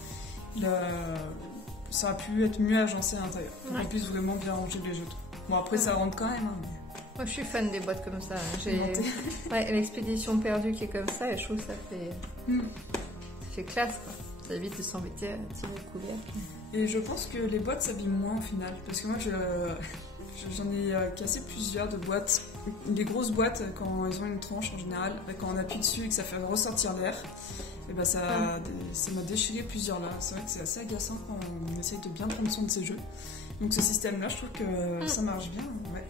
ça a pu être mieux agencé à l'intérieur. Pour qu'on puisse vraiment bien ranger les jetons. Bon, après, ça rentre quand même. Hein, mais... Moi, je suis fan des boîtes comme ça. J'ai l'expédition perdue qui est comme ça, et je trouve que ça fait classe, quoi. Ça évite de s'embêter à tirer le couvercle. Et je pense que les boîtes s'abîment moins au final. Parce que moi, j'en ai cassé plusieurs de boîtes. Les grosses boîtes, quand elles ont une tranche en général, quand on appuie dessus et que ça fait ressortir l'air, et ben ça m'a déchiré plusieurs là. C'est vrai que c'est assez agaçant quand on essaye de bien prendre soin de ces jeux. Donc ce système-là, je trouve que ça marche bien. Ouais.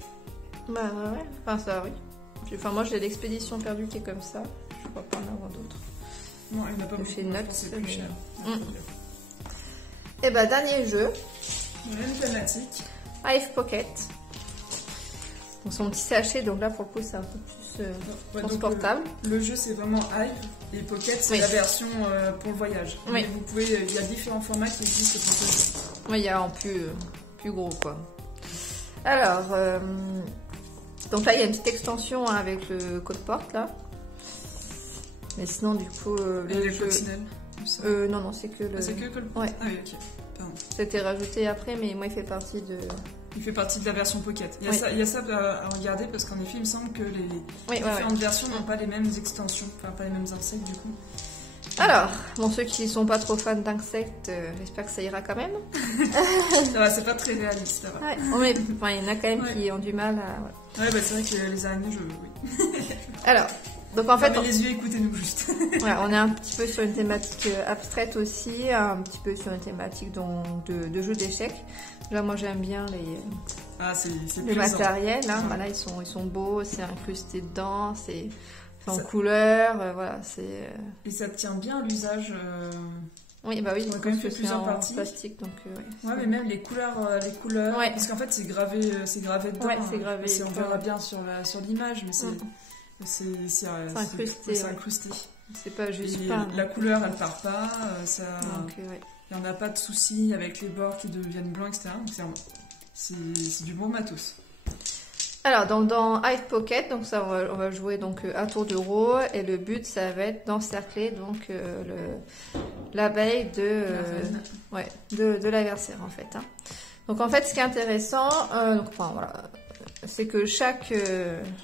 Bah ouais, enfin ça oui. Enfin moi j'ai l'expédition perdue qui est comme ça. Je crois pas en avoir d'autres. Non, il n'y en a pas beaucoup. C'est plus cher. Et bah dernier jeu. Même thématique. Hive Pocket. Donc son petit sachet, donc là pour le coup c'est un peu plus transportable. Le jeu c'est vraiment Hive et Pocket c'est la version pour le voyage. Oui. Mais vous pouvez, il y a différents formats qui existent pour ce jeu. Oui, il y a en plus gros quoi. Alors, donc là il y a une petite extension avec le code-porte là. Mais sinon du coup le jeu... non, c'est que le... c'est que le code-porte. Ouais. Ah oui, ok. Pardon. C'était rajouté après, mais moi il fait partie de... Il fait partie de la version Pocket. Il y a ça à regarder parce qu'en effet, il me semble que les différentes versions n'ont pas les mêmes extensions, enfin pas les mêmes insectes du coup. Alors, bon, ceux qui sont pas trop fans d'insectes, j'espère que ça ira quand même. Ça va, c'est pas très réaliste. Ça va. Ouais, il y en a quand même qui ont du mal à... Ouais, bah c'est vrai que les araignées, oui. Alors, donc en fait... Fermez les yeux, écoutez-nous juste. On est un petit peu sur une thématique abstraite aussi, un petit peu sur une thématique de jeux d'échecs. Là, moi, j'aime bien les matériels. Hein, voilà, ils sont beaux, c'est incrusté dedans, c'est en couleur, voilà, c'est... Et ça tient bien à l'usage. Oui, bah oui, on a quand même fait plusieurs parties. Plastique, donc ouais, mais même les couleurs, parce qu'en fait, c'est gravé dedans. Ouais, c'est gravé. On verra bien sur l'image, mais c'est incrusté. C'est pas juste la couleur, elle part pas. Il n'y en a pas de soucis avec les bords qui deviennent blancs, etc. Donc c'est du bon matos. Alors, dans Hive Pocket, donc ça, on va jouer donc à tour de rôle, et le but, ça va être d'encercler donc l'abeille de l'adversaire en fait. Hein. Donc en fait, ce qui est intéressant, c'est que chaque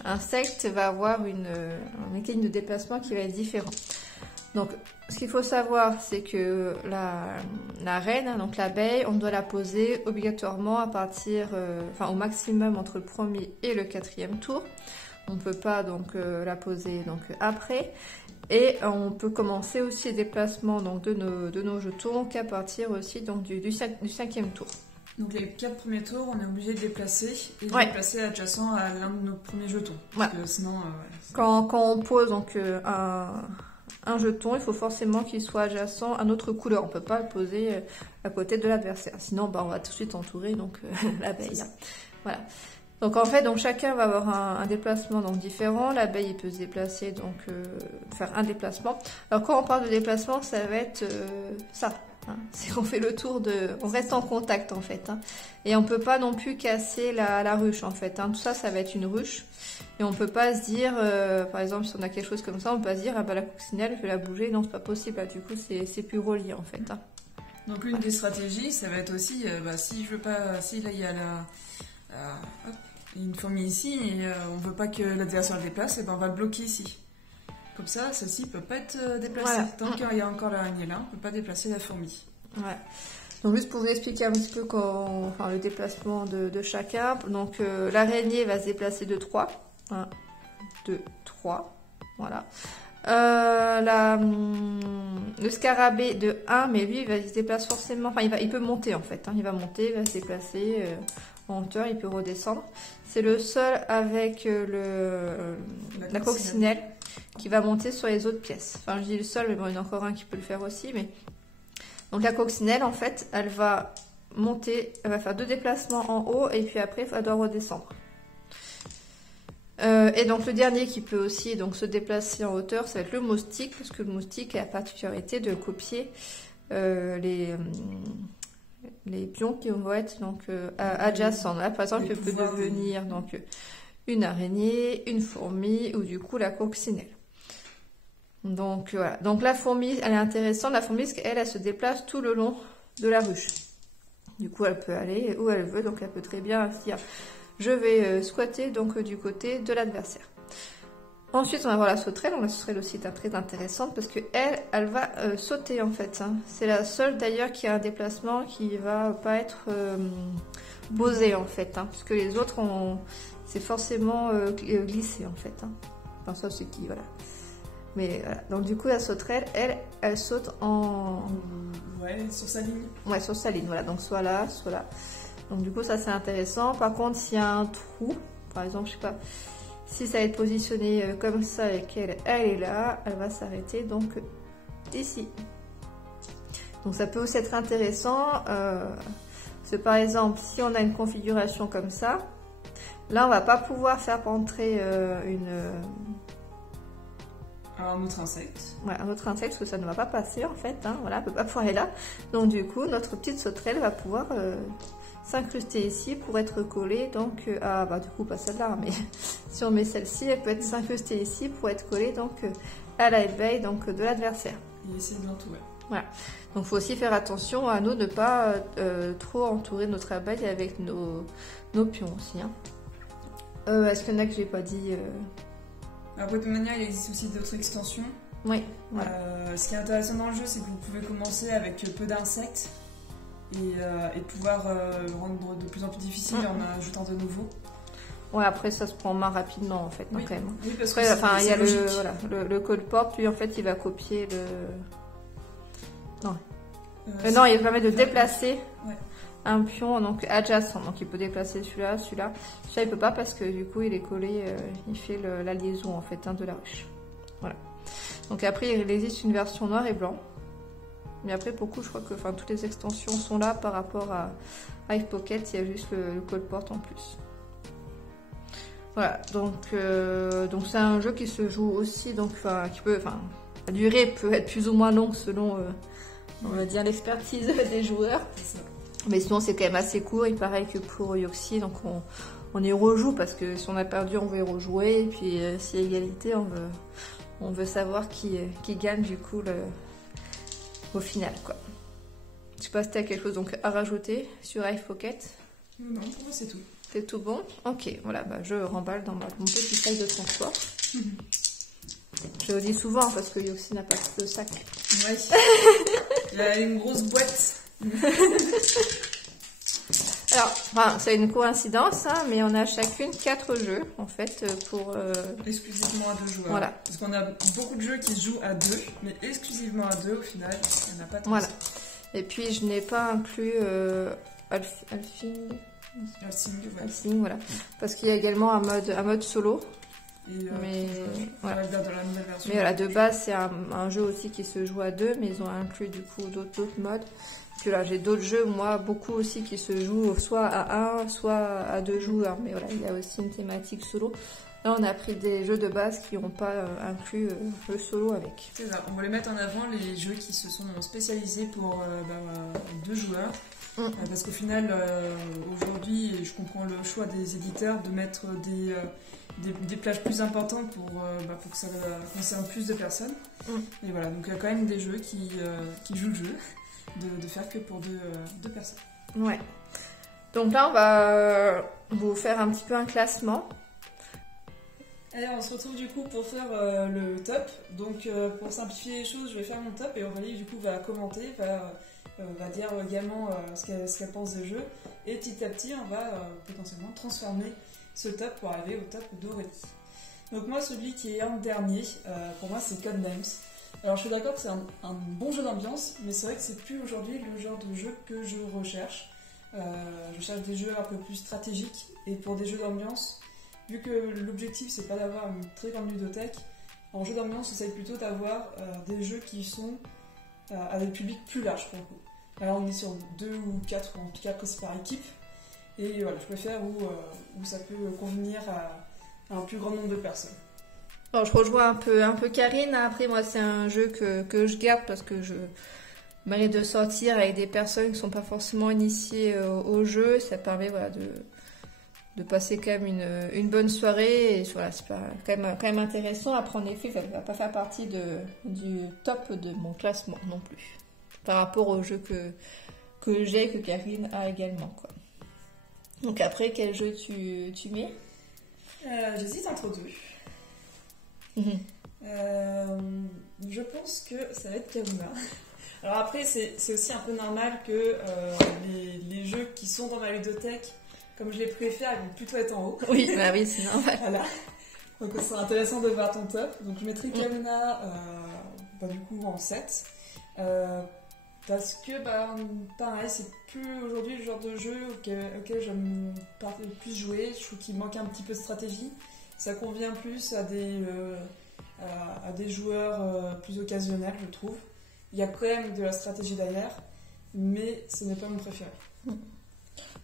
insecte va avoir un mécanisme de déplacement qui va être différent. Donc, ce qu'il faut savoir, c'est que la reine, hein, donc l'abeille, on doit la poser obligatoirement à partir, au maximum entre le premier et le 4e tour. On ne peut pas donc la poser donc après. Et on peut commencer aussi les déplacements donc de nos jetons qu'à partir aussi donc du 5e tour. Donc les 4 premiers tours, on est obligé de déplacer et de déplacer adjacent à l'un de nos premiers jetons. Parce que sinon, quand on pose donc un jeton, il faut forcément qu'il soit adjacent à notre couleur. On ne peut pas le poser à côté de l'adversaire. Sinon, on va tout de suite entourer l'abeille. Voilà. Donc en fait, chacun va avoir un déplacement donc différent. L'abeille peut se déplacer, faire un déplacement. Alors quand on parle de déplacement, ça va être ça. Hein. C'est qu'on fait le tour on reste en contact en fait. Hein. Et on peut pas non plus casser la ruche en fait. Hein. Tout ça, ça va être une ruche. Et on peut pas se dire, par exemple, si on a quelque chose comme ça, on peut pas se dire, la coccinelle, je vais la bouger. Non, c'est pas possible. Là, du coup, c'est plus relié en fait. Hein. Donc une des stratégies, ça va être aussi, si je veux pas, si là il y a une fourmi ici et on veut pas que l'adversaire le déplace, et on va le bloquer ici. Comme ça, celle-ci peut pas être déplacée. Tant qu'il y a encore l'araignée là, on peut pas déplacer la fourmi. Ouais. Donc juste pour vous expliquer un petit peu le déplacement de chacun. Donc l'araignée va se déplacer de 3. 1, 2, 3. Voilà. Le scarabée de 1, mais lui il se déplace forcément, enfin il peut monter en fait, hein, il va monter, il va se déplacer en hauteur, il peut redescendre. C'est le seul avec la coccinelle qui va monter sur les autres pièces. Enfin je dis le seul, mais bon il y en a encore un qui peut le faire aussi. Mais donc la coccinelle en fait, elle va monter, elle va faire 2 déplacements en haut et puis après elle doit redescendre. Et donc le dernier qui peut aussi donc se déplacer en hauteur, ça va être le moustique, parce que le moustique a la particularité de copier les pions qui vont être donc adjacents. Là par exemple, il peut devenir donc une araignée, une fourmi ou du coup la coccinelle. Donc voilà. Donc la fourmi, elle est intéressante, la fourmi, parce qu'elle elle se déplace tout le long de la ruche. Du coup elle peut aller où elle veut, donc elle peut très bien se dire je vais squatter donc du côté de l'adversaire. Ensuite, on va voir la sauterelle. La sauterelle aussi est très intéressante parce que elle va sauter en fait. Hein. C'est la seule d'ailleurs qui a un déplacement qui va pas être posé en fait, hein, parce que les autres c'est forcément glissé en fait. Hein. Enfin ça c'est qui voilà. Mais voilà. Donc du coup la sauterelle, elle saute ouais, sur sa ligne. Ouais, sur sa ligne. Voilà. Donc soit là, soit là. Donc du coup ça c'est intéressant. Par contre s'il y a un trou, par exemple je sais pas, si ça va être positionné comme ça et qu'elle est là, elle va s'arrêter donc ici. Donc ça peut aussi être intéressant. C'est par exemple si on a une configuration comme ça, là on va pas pouvoir faire rentrer un autre insecte. Ouais, un autre insecte, parce que ça ne va pas passer en fait. Hein, voilà, elle peut pas pouvoir aller là. Donc du coup notre petite sauterelle va pouvoir s'incruster ici pour être collée donc du coup pas celle-là, mais si on met celle-ci, elle peut être s'incruster ici pour être collée donc à la éveil donc de l'adversaire. Et essayer de l'entourer. Voilà. Donc il faut aussi faire attention à nous de ne pas trop entourer notre abeille avec nos pions aussi. Hein. Est-ce qu'il y en a que j'ai pas dit Après de toute manière, il existe aussi d'autres extensions. Oui. Ouais. Ce qui est intéressant dans le jeu, c'est que vous pouvez commencer avec peu d'insectes. Et pouvoir rendre de plus en plus difficile en ajoutant de nouveaux. Ouais, après ça se prend en main rapidement en fait, oui. Quand même. Oui, parce après, que il y a le colporte, lui en fait il va copier le... Non. Non, il permet de déplacer un pion donc adjacent, donc il peut déplacer celui-là. Celui-là il peut pas parce que du coup il est collé, il fait la liaison en fait de la ruche. Voilà. Donc après il existe une version noir et blanc. Mais après, beaucoup, je crois que toutes les extensions sont là par rapport à Hive Pocket, il y a juste le colport en plus. Voilà, donc c'est un jeu qui se joue aussi, la durée peut être plus ou moins longue selon, on va dire, l'expertise des joueurs. Mais sinon, c'est quand même assez court, et pareil que pour Yoxi, donc on y rejoue parce que si on a perdu, on veut y rejouer, et puis s'il y a égalité, on veut savoir qui gagne du coup au final, quoi. Je sais pas si tu as quelque chose donc à rajouter sur Hive Pocket. Non, pour moi c'est tout. C'est tout bon. Ok, voilà, je remballe dans mon petit sac de transport. Je le dis souvent parce que Yoxi n'a pas de sac. Ouais. Il y a une grosse boîte. Alors, c'est une coïncidence, hein, mais on a chacune 4 jeux en fait pour. Exclusivement à 2 joueurs. Voilà. Parce qu'on a beaucoup de jeux qui se jouent à 2, mais exclusivement à 2 au final, il n'y en a pas tant. Voilà. Et puis je n'ai pas inclus Alfing, voilà. Parce qu'il y a également un mode solo. Mais voilà. Dans la nouvelle version. Mais voilà, de base c'est un jeu aussi qui se joue à 2, mais ils ont inclus du coup d'autres modes. Puis là j'ai d'autres jeux, moi beaucoup aussi qui se jouent soit à 1, soit à 2 joueurs. Mais voilà, il y a aussi une thématique solo. Là on a pris des jeux de base qui n'ont pas inclus le solo avec. C'est ça, on voulait mettre en avant les jeux qui se sont spécialisés pour 2 joueurs. Parce qu'au final, aujourd'hui, je comprends le choix des éditeurs de mettre des plages plus importantes pour que ça concerne plus de personnes. Et voilà, donc il y a quand même des jeux qui jouent le jeu, de faire que pour deux personnes. Ouais. Donc là, on va vous faire un petit peu un classement. Allez, on se retrouve du coup pour faire le top. Donc pour simplifier les choses, je vais faire mon top et Aurélie du coup va commenter, va va dire également ce qu'elle pense des jeux. Et petit à petit, on va potentiellement transformer ce top pour arriver au top d'Aurélie. Donc moi, celui qui est en dernier, pour moi, c'est Codenames. Alors je suis d'accord que c'est un bon jeu d'ambiance, mais c'est vrai que c'est plus aujourd'hui le genre de jeu que je recherche. Je cherche des jeux un peu plus stratégiques, et pour des jeux d'ambiance, vu que l'objectif c'est pas d'avoir une très grande ludothèque, en jeu d'ambiance j'essaye plutôt d'avoir des jeux qui sont à des publics plus larges pour le coup. Alors on est sur 2 ou 4, en tout cas après c'est par équipe, et voilà, je préfère où ça peut convenir à un plus grand nombre de personnes. Alors, je rejoins un peu Karine. Après, moi, c'est un jeu que je garde parce que je m'arrive de sortir avec des personnes qui ne sont pas forcément initiées au jeu. Ça permet voilà, de passer quand même une bonne soirée. Et voilà, c'est quand même intéressant. Après, en effet, ça ne va pas faire partie du top de mon classement non plus. Par rapport au jeu que j'ai, que Karine a également, quoi. Donc après, quel jeu tu mets? J'hésite entre deux. Je pense que ça va être Kavuna. Alors après, c'est aussi un peu normal que les jeux qui sont dans ma ludothèque, comme je les préfère, ils vont plutôt être en haut. Oui, bah oui, c'est normal. Voilà. Donc c'est intéressant de voir ton top. Donc je mettrai Kavuna du coup en 7. Parce que, pareil, c'est plus aujourd'hui le genre de jeu auquel j'aime plus jouer. Je trouve qu'il manque un petit peu de stratégie. Ça convient plus à des joueurs plus occasionnels, je trouve. Il y a quand même de la stratégie derrière, mais ce n'est pas mon préféré.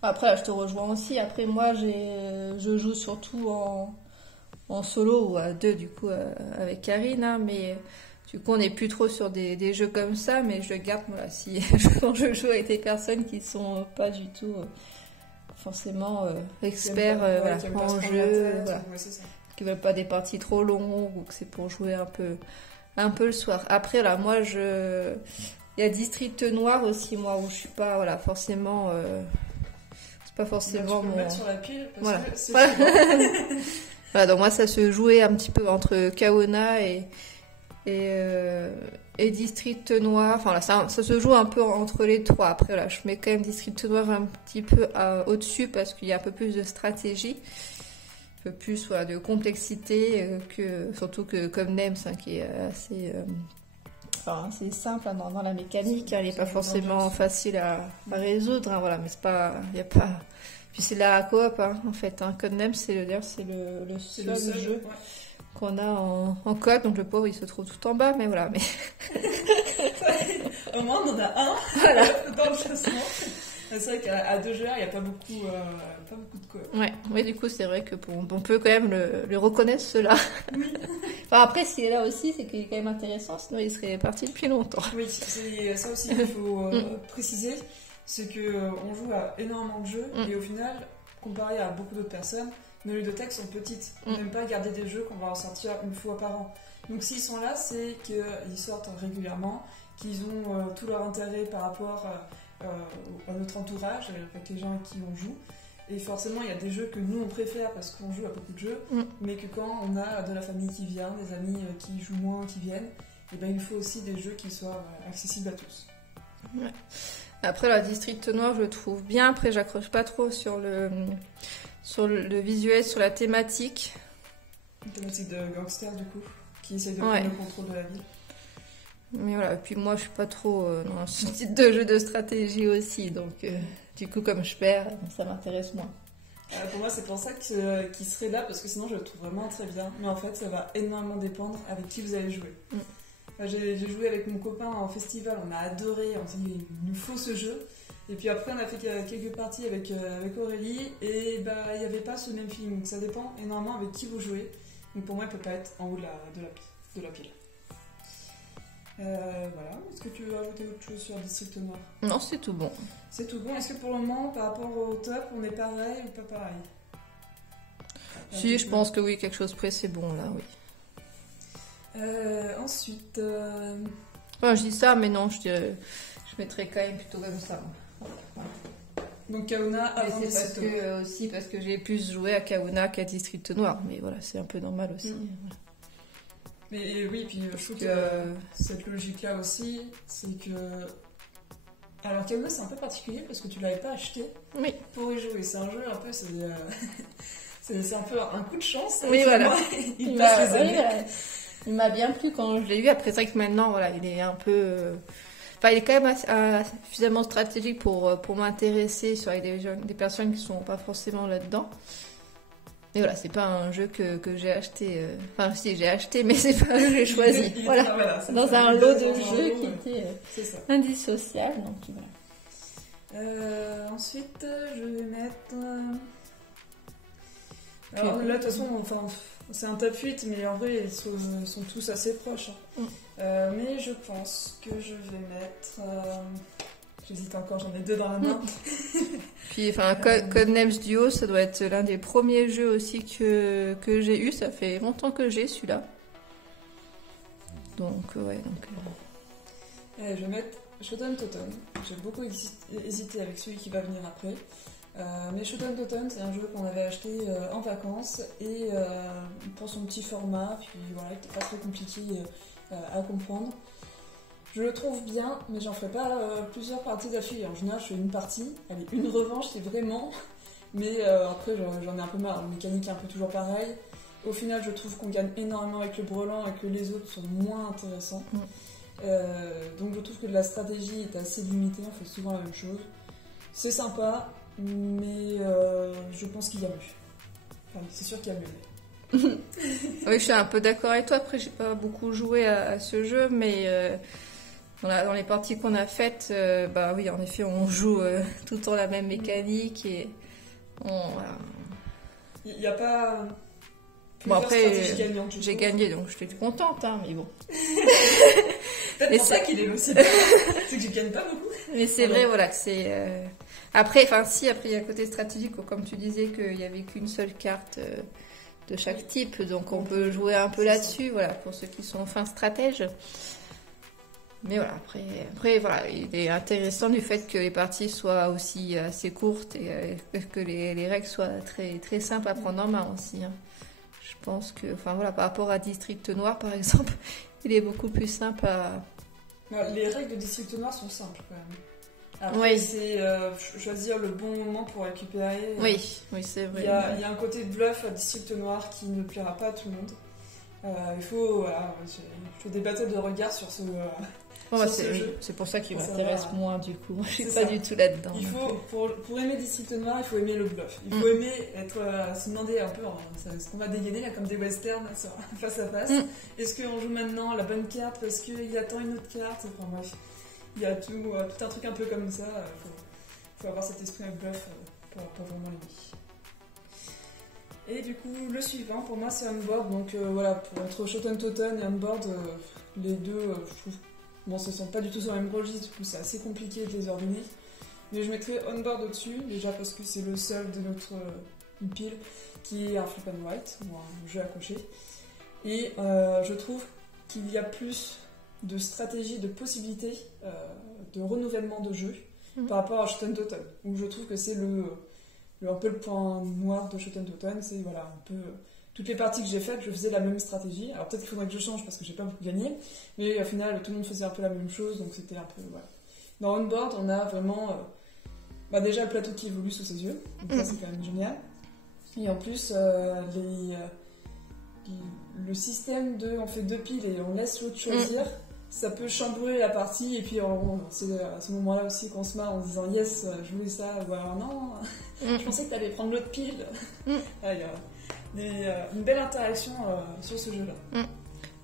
Après, je te rejoins aussi. Après, moi, je joue surtout en solo ou à deux, du coup, avec Karine. Hein, mais du coup, on n'est plus trop sur des jeux comme ça, mais je garde, voilà, si quand je joue avec des personnes qui sont pas du tout... forcément experts en jeu, voilà, qui veulent pas des parties trop longues ou que c'est pour jouer un peu le soir. Après là, moi il y a District Noir aussi, moi où je suis pas forcément c'est pas forcément tu peux mettre sur la pile parce voilà. Que c'est voilà, donc moi ça se jouait un petit peu entre Kaona et District Noir, enfin là, ça se joue un peu entre les trois. Après là, je mets quand même District Noir un petit peu au-dessus parce qu'il y a un peu plus de stratégie, un peu plus de complexité, surtout que comme Nems, hein, qui est assez simple hein, dans la mécanique, hein, elle n'est pas forcément facile à résoudre, hein, voilà, mais c'est pas, y a pas. Puis c'est la coop, hein, en fait. Hein, Codenames, c'est le seul jeu. Ouais. Qu'on a en coop, donc le pauvre il se trouve tout en bas, mais voilà. Mais... Au moins on en a un voilà. Dans le classement. C'est vrai qu'à 2 joueurs il n'y a pas beaucoup de coop. Ouais, mais du coup c'est vrai que on peut quand même le reconnaître cela. Oui. Enfin, après s'il est là aussi c'est qu'il est quand même intéressant, sinon il serait parti depuis longtemps. Oui, c'est ça aussi qu'il faut préciser, c'est qu'on joue à énormément de jeux et au final, comparé à beaucoup d'autres personnes, nos ludothèques sont petites. On n'aime pas garder des jeux qu'on va en sortir une fois par an. Donc s'ils sont là, c'est qu'ils sortent régulièrement, qu'ils ont tout leur intérêt par rapport à notre entourage, avec les gens avec qui on joue. Et forcément, il y a des jeux que nous on préfère parce qu'on joue à beaucoup de jeux, mais que quand on a de la famille qui vient, des amis qui jouent moins, qui viennent, et ben il faut aussi des jeux qui soient accessibles à tous. Ouais. Après, la District Noir, je le trouve bien. Après, j'accroche pas trop sur le visuel, sur la thématique. Une thématique de gangster, du coup, qui essaie de prendre le contrôle de la ville. Mais voilà, et puis moi, je suis pas trop dans ce type de jeu de stratégie aussi. Donc, du coup, comme je perds, ça m'intéresse moins. Pour moi, c'est pour ça qu'il serait là, parce que sinon, je le trouve vraiment très bien. Mais en fait, ça va énormément dépendre avec qui vous allez jouer. J'ai joué avec mon copain en festival, on a adoré, on s'est dit il nous faut ce jeu. Et puis après on a fait quelques parties avec Aurélie et il n'y avait pas ce même feeling. Donc ça dépend énormément avec qui vous jouez. Donc pour moi il ne peut pas être en haut de la pile. Voilà, est-ce que tu veux ajouter autre chose sur District Noir? Non, c'est tout bon. C'est tout bon, est-ce que pour le moment par rapport au top on est pareil ou pas pareil? Si, je pense que oui, quelque chose près c'est bon là, oui. Ensuite... Enfin, je dis ça, mais non, je mettrais quand même plutôt comme ça. Donc Kaona avant District Noir. Aussi parce que j'ai plus joué à Kaona qu'à District Noir, mais voilà, c'est un peu normal aussi. Voilà. Mais oui, puis je trouve que cette logique-là aussi, c'est que Alors Kano, c'est un peu particulier parce que tu l'avais pas acheté Oui. pour y jouer. C'est un jeu un peu, c'est un peu un coup de chance. Oui, voilà. Il passe les années. Voilà. Il m'a bien plu quand je l'ai eu. Après, c'est vrai que maintenant, voilà, il est un peu... Enfin, il est quand même suffisamment stratégique pour m'intéresser sur des personnes qui sont pas forcément là-dedans. Mais voilà, c'est pas un jeu que j'ai acheté. Enfin, si, j'ai acheté, mais c'est pas un jeu que j'ai choisi. Voilà. Dans un lot de jeux qui était indissociable. Donc, voilà. Ensuite, je vais mettre... Alors là, de toute façon, enfin, c'est un top 8, mais en vrai, ils sont tous assez proches. Mais je pense que je vais mettre... J'hésite encore, j'en ai 2 dans la main. Puis, enfin, Codenames Duo, ça doit être l'un des premiers jeux aussi que j'ai eu. Ça fait longtemps que j'ai celui-là. Donc, ouais. Je vais mettre Shoten Totem. J'ai beaucoup hésité avec celui qui va venir après. Mais Shoten Totem, c'est un jeu qu'on avait acheté en vacances et pour son petit format. Puis voilà, il n'était pas très compliqué à comprendre. Je le trouve bien, mais j'en ferai pas plusieurs parties d'affilée. En général, je fais une partie. Allez, une revanche, c'est vraiment. Mais après, j'en ai un peu marre. La mécanique est un peu toujours pareille. Au final, je trouve qu'on gagne énormément avec le brelan et que les autres sont moins intéressants. Donc, je trouve que la stratégie est assez limitée. On fait souvent la même chose. C'est sympa, mais je pense qu'il y a mieux. Enfin, c'est sûr qu'il y a mieux. Oui, je suis un peu d'accord avec toi. Après, j'ai pas beaucoup joué à ce jeu, mais dans les parties qu'on a faites, bah oui, en effet, on joue tout le temps la même mécanique et il n'y a pas. Bon, après, j'ai gagné, donc je suis contente, hein, mais bon. Peut-être pour ça qu'il est aussi bien. C'est que je gagne pas beaucoup. Mais c'est vrai, voilà, que c'est. Après, il y a le côté stratégique, comme tu disais, qu'il n'y avait qu'une seule carte de chaque type, donc on peut jouer un peu là-dessus, voilà, pour ceux qui sont fins stratèges. Mais voilà, après voilà, il est intéressant du fait que les parties soient aussi assez courtes et que les règles soient très, très simples à prendre en main aussi. Hein. Je pense que, enfin voilà, par rapport à District Noir par exemple, il est beaucoup plus simple à... Les règles de District Noir sont simples quand même. Après, c'est choisir le bon moment pour récupérer. Oui, c'est vrai. Il y a un côté bluff à District Noir qui ne plaira pas à tout le monde. Il faut des batailles de regard sur ce... c'est pour ça qu'il m'intéresse moins du coup. Je suis pas du tout là-dedans. Il faut, pour aimer District Noir, il faut aimer le bluff. Il faut aimer se demander un peu ce qu'on va dégainer là, comme des westerns face à face. Est-ce qu'on joue maintenant la bonne carte parce qu'il attend une autre carte? Enfin bref, il y a tout un truc un peu comme ça. Faut avoir cet esprit de bluff pour vraiment aimer. Et du coup, le suivant pour moi c'est Onboard. Donc voilà, entre Shoten Totem et Onboard, les deux, je trouve. Bon, ce ne sont pas du tout sur le même registre, du coup c'est assez compliqué de les ordonner. Mais je mettrai Onboard au-dessus, déjà parce que c'est le seul de notre pile qui est un flip and write, ou un jeu à cocher. Et je trouve qu'il y a plus de stratégie, de possibilités de renouvellement de jeu par rapport à Shoten Totem, où je trouve que c'est un peu le point noir de Shoten Totem, c'est voilà, un peu... Toutes les parties que j'ai faites, je faisais la même stratégie. Alors peut-être qu'il faudrait que je change parce que j'ai pas beaucoup gagné, mais au final, tout le monde faisait un peu la même chose, donc c'était un peu... Voilà. Dans Onboard, on a vraiment déjà le plateau qui évolue sous ses yeux, donc ça c'est quand même génial. Et en plus, le système de on fait 2 piles et on laisse l'autre choisir, ça peut chambouler la partie, et puis c'est à ce moment-là aussi qu'on se marre en se disant yes, je voulais ça, ou alors non, je pensais que t'allais prendre l'autre pile. Une belle interaction sur ce jeu-là.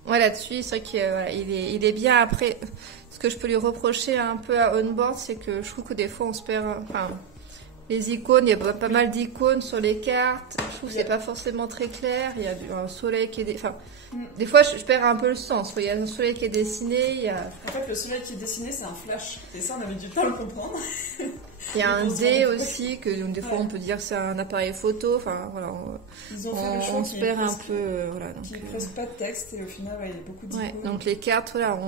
Ouais, là-dessus, c'est vrai qu'il est bien. Après, ce que je peux lui reprocher un peu à Onboard, c'est que je trouve que des fois on se perd. Enfin, les icônes, il y a pas mal d'icônes sur les cartes. Je trouve que c'est pas forcément très clair. Il y a un soleil qui est. Enfin, des fois je perds un peu le sens. Il y a un soleil qui est dessiné. En fait, le soleil qui est dessiné, c'est un flash. Et ça, on avait du mal à le comprendre. Il y a un dé aussi, que des fois on peut dire que c'est un appareil photo. Enfin, voilà, on se perd un peu. Voilà, donc, il n'y a presque pas de texte et au final, il y a beaucoup d'icônes. Donc les cartes, voilà,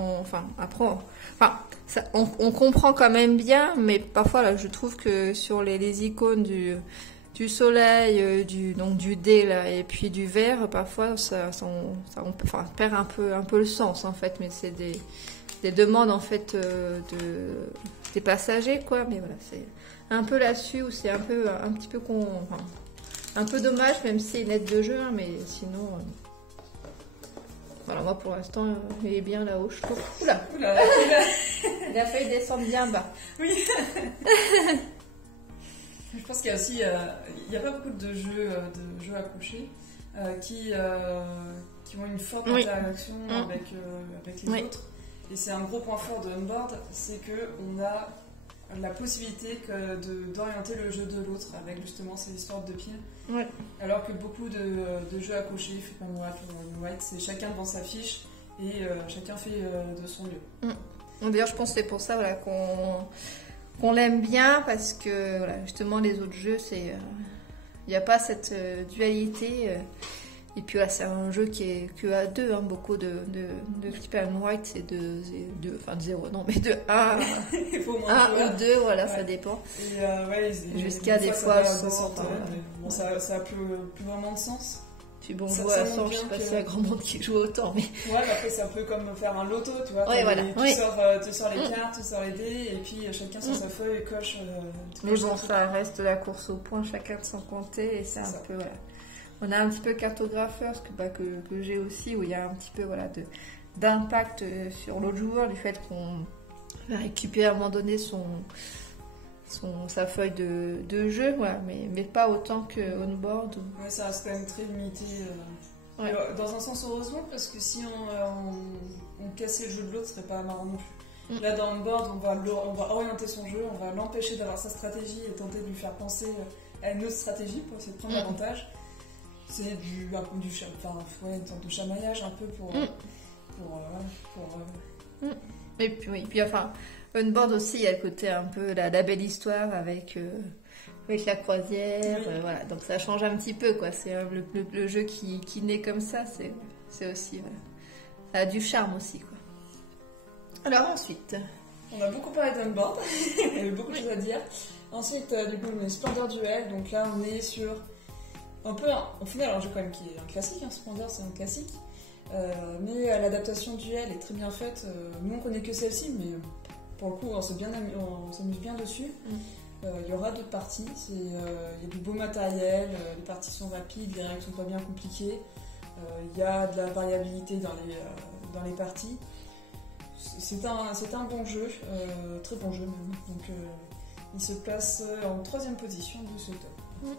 on comprend quand même bien, mais parfois là, je trouve que sur les icônes du soleil, donc du dé là, et puis du vert, parfois on perd un peu le sens en fait, mais c'est des demandes en fait des passagers quoi, mais voilà, c'est un peu là-dessus où c'est un petit peu un peu dommage, même si c'est une aide de jeu, hein, mais sinon voilà, moi pour l'instant il est bien là-haut, je trouve. Oula, il a failli descendre bien bas. Oui. Je pense qu'il y a aussi, il n'y a pas beaucoup de jeux accrochés qui ont une forte interaction avec les autres. Et c'est un gros point fort de Onboard, c'est qu'on a la possibilité d'orienter le jeu de l'autre avec justement ces histoires de piles. Ouais. Alors que beaucoup de jeux accrochés, Flip and Wrap ou White, c'est chacun devant sa fiche et chacun fait de son mieux. D'ailleurs, je pense que c'est pour ça voilà, qu'on l'aime bien, parce que voilà, justement les autres jeux, il n'y a pas cette dualité. Et puis voilà, c'est un jeu qui est que à 2, hein, beaucoup de Flip and White, c'est de 0, non, mais de 1, Il faut au moins 1 ou 2, voilà, ça dépend. Et jusqu'à des fois ça a plus vraiment de sens. Puis bon, on joue à 100, je sais pas s'il y a grand monde qui joue autant, mais... Ouais, mais après c'est un peu comme faire un loto, tu vois. Ouais, voilà. Tu sors les cartes, tu sors les dés, et puis chacun sur sa feuille coche... mais bon, ça reste la course au point, chacun de son comté, et c'est un peu... Voilà. On a un petit peu cartographeur, que j'ai aussi, où il y a un petit peu voilà, d'impact sur l'autre joueur, du fait qu'on va récupérer à un moment donné sa feuille de jeu, voilà, mais pas autant que on-board. Ouais, ça reste quand même très limité. Ouais. Dans un sens, heureusement, parce que si on cassait le jeu de l'autre, ce serait pas marrant non plus. Là, dans on-board, on va orienter son jeu, on va l'empêcher d'avoir sa stratégie et tenter de lui faire penser à une autre stratégie pour essayer de prendre l'avantage. C'est une sorte de chamaillage un peu pour Et puis enfin, on-board aussi, il y a le côté un peu la belle histoire avec la croisière, voilà. Donc ça change un petit peu, quoi. C'est le jeu qui naît comme ça, c'est aussi, voilà. Ça a du charme aussi, quoi. Alors ensuite... On a beaucoup parlé d'on-board, il y avait beaucoup de choses à dire. Ensuite, du coup, on est Splendor Duel, donc là on est sur... un peu, au final, un jeu quand même qui est un classique, hein, Splendor c'est un classique, mais l'adaptation Duel est très bien faite. Nous on connaît que celle-ci, mais pour le coup on s'amuse bien dessus. Il y aura d'autres parties, il y a du beau matériel, les parties sont rapides, les règles sont pas bien compliquées, il y a de la variabilité dans les parties. C'est un bon jeu, très bon jeu même, donc il se place en 3e position de ce top.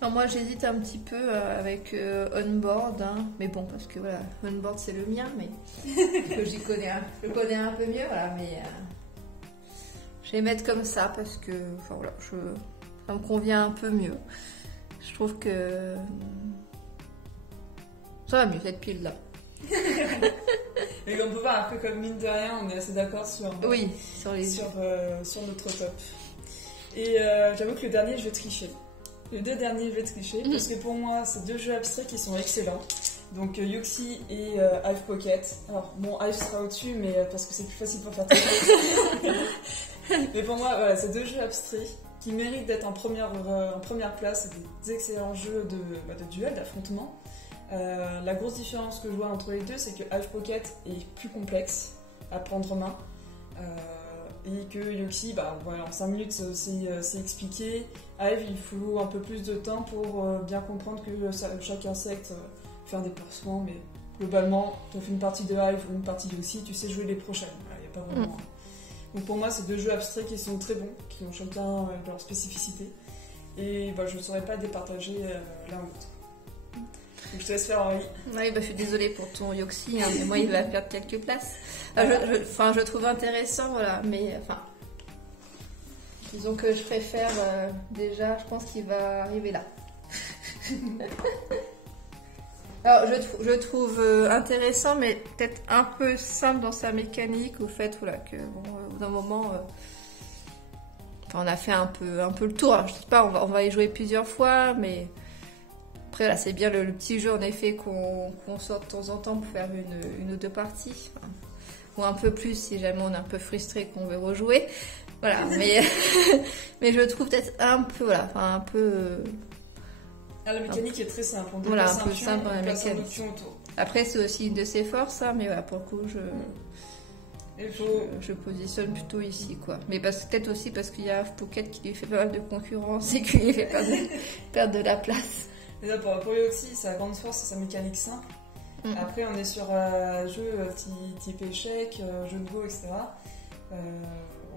Alors moi j'hésite un petit peu avec on-board, hein, mais bon, parce que voilà, on-board c'est le mien, mais que je connais un peu mieux, voilà, mais je vais mettre comme ça parce que enfin, voilà, ça me convient un peu mieux. Je trouve que ça va mieux cette pile là. Et on peut voir un peu comme mine de rien, on est assez d'accord sur notre top. Et j'avoue que le dernier je vais tricher. Les 2 derniers, je vais tricher, parce que pour moi, c'est 2 jeux abstraits qui sont excellents. Donc Yuxi et Hive Pocket. Alors, bon, Hive sera au-dessus, mais parce que c'est plus facile pour faire tricher. Mais pour moi, voilà, c'est 2 jeux abstraits qui méritent d'être en première place. C'est des excellents jeux de duel, d'affrontement. La grosse différence que je vois entre les deux, c'est que Hive Pocket est plus complexe à prendre en main. Et que Yuxi, voilà, en 5 minutes c'est expliqué. Hive, il faut un peu plus de temps pour bien comprendre que chaque insecte fait un déplacement, mais globalement, tu as fait une partie de Hive ou une partie de Yuxi, tu sais jouer les prochaines. Il n'y a pas vraiment... Donc pour moi, c'est 2 jeux abstraits qui sont très bons, qui ont chacun leur spécificité. Et je ne saurais pas départager l'un ou l'autre. Donc je te laisse faire Henri. Oui, je suis désolée pour ton Yuxi, hein, mais moi il va perdre quelques places. Je trouve intéressant, voilà, mais enfin, disons que je préfère déjà, je pense qu'il va arriver là. Alors je trouve intéressant, mais peut-être un peu simple dans sa mécanique, au fait voilà, que au bout d'un moment, on a fait un peu le tour. Alors, je sais pas, on va y jouer plusieurs fois, mais après là c'est bien le petit jeu en effet qu'on sort de temps en temps pour faire une ou 2 parties, enfin, ou un peu plus si jamais on est un peu frustré qu'on veut rejouer. Voilà, mais je le trouve peut-être un peu, voilà, enfin un peu... Ah, la mécanique est très simple, on voilà, déplace un peu un pion, simple dans on la place un mécanique. autre pion autour. Après, c'est aussi une de ses forces, hein, mais voilà, pour le coup, Il faut... je positionne plutôt ici, quoi. Mais peut-être aussi parce qu'il y a Pocket qui lui fait pas mal de concurrence et qui lui fait perdre de la place. Mais là, pour Yoxi, sa grande force, c'est sa mécanique simple. Après, on est sur un jeu type échec, jeu de go, etc.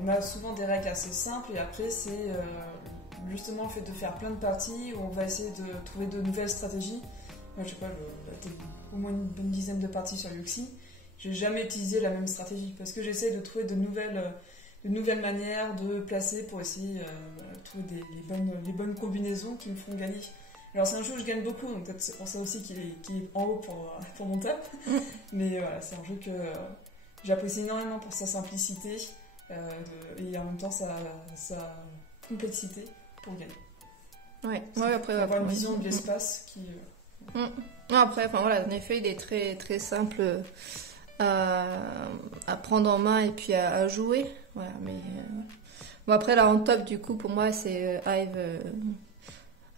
On a souvent des règles assez simples et après, c'est justement le fait de faire plein de parties où on va essayer de trouver de nouvelles stratégies. Moi, je sais pas, j'ai au moins une bonne dizaine de parties sur Yoxi. J'ai jamais utilisé la même stratégie parce que j'essaie de trouver de nouvelles manières de placer pour essayer de trouver les bonnes combinaisons qui me feront gagner. Alors c'est un jeu où je gagne beaucoup, donc peut-être c'est pour ça aussi qu'il est en haut pour mon top. Mais voilà, c'est un jeu que j'apprécie énormément pour sa simplicité et en même temps sa complexité pour gagner. Ouais, après, avoir une vision de l'espace qui... Non, après, enfin voilà, en effet, il est très, très simple à prendre en main et puis à jouer. Voilà, mais bon, après, là, en top, du coup, pour moi, c'est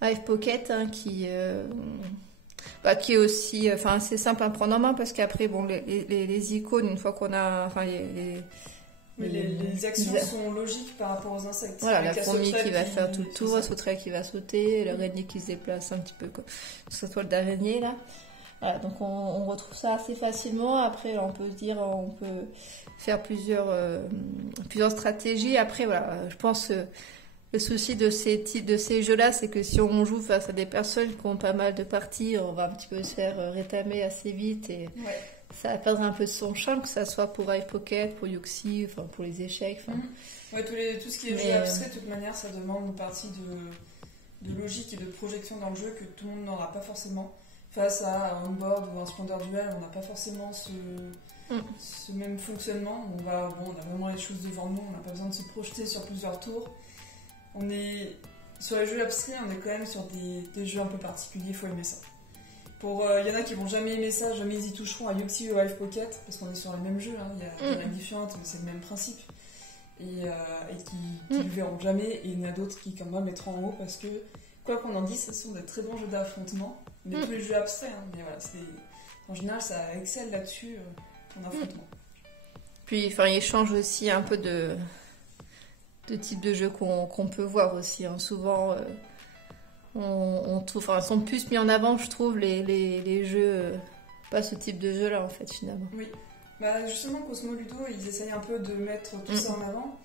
Hive Pocket, hein, qui est aussi assez simple à prendre en main parce qu'après, bon, les icônes, une fois qu'on a. Enfin, les actions sont logiques par rapport aux insectes. Voilà, la fourmi qui va faire tout le tour, la sauterelle qui va sauter, l'araignée qui se déplace un petit peu, quoi. Cette toile d'araignée, là. Voilà, donc on retrouve ça assez facilement. Après, on peut se dire, on peut faire plusieurs stratégies. Après, voilà, je pense le souci de ces jeux-là, c'est que si on joue face à des personnes qui ont pas mal de parties, on va un petit peu se faire rétamer assez vite et ça va perdre un peu de son charme, que ça soit pour Hive Pocket, pour Yoxi, enfin pour les échecs. Ouais, tout ce qui est jeu abstrait, de toute manière, ça demande une partie de logique et de projection dans le jeu que tout le monde n'aura pas forcément. Face à un board ou un Splendor Duel, on n'a pas forcément ce même fonctionnement. On a vraiment les choses devant nous, on n'a pas besoin de se projeter sur plusieurs tours. Sur les jeux abstraits, on est quand même sur des jeux un peu particuliers, il faut aimer ça. Il y en a qui vont jamais aimer ça, jamais ils y toucheront à Yoxi ou à Hive Pocket, parce qu'on est sur le même jeu, hein. Il y a des règles différentes, mais c'est le même principe. Et qui le verront jamais, et il y en a d'autres qui quand même mettront en haut, parce que, quoi qu'on en dise, ce sont des très bons jeux d'affrontement, mais tous les jeux abstraits, hein. Mais voilà, en général, ça excelle là-dessus en affrontement. Puis, il change aussi un peu de type de jeu qu'on peut voir aussi, hein. Souvent on trouve, ils sont plus mis en avant, je trouve, les jeux pas ce type de jeu là en fait finalement. Oui, justement Cosmo Ludo, ils essayent un peu de mettre tout ça en avant.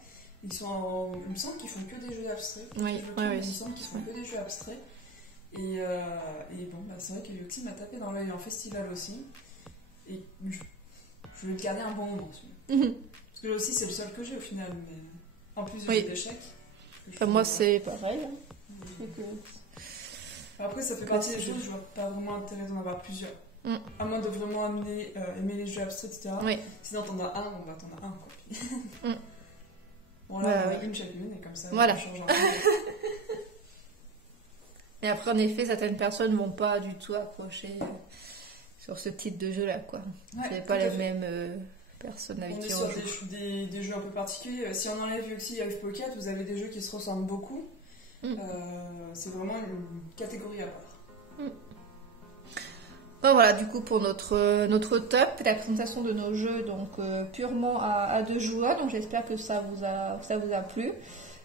Il me semble qu'ils font que des jeux abstraits. Il me semble qu'ils font que des jeux abstraits. Et bon, c'est vrai que Yoxi m'a tapé dans l'œil en festival aussi, et je vais le garder un bon moment dessus. Parce que là aussi c'est le seul que j'ai au final, mais en plus de jeux d'échecs. Moi c'est pareil. Après ça fait partie des jeux où je vois pas vraiment intérêt d'en avoir plusieurs. À moins de vraiment aimer les jeux abstraits, etc. Sinon t'en as un, t'en as un quoi. Bon là, une chacune, et comme ça, voilà. On change un peu. Et après, en effet, certaines personnes ne vont pas du tout accrocher sur ce type de jeu-là, quoi. C'est pas les mêmes personnes avec qui on joue. On est sur des jeux un peu particuliers. Si on enlève Yoxi et Hive Pocket, vous avez des jeux qui se ressemblent beaucoup. C'est vraiment une catégorie à part. Bon, voilà, du coup, pour notre top, la présentation de nos jeux, donc purement à 2 joueurs. Donc, j'espère que ça vous a plu.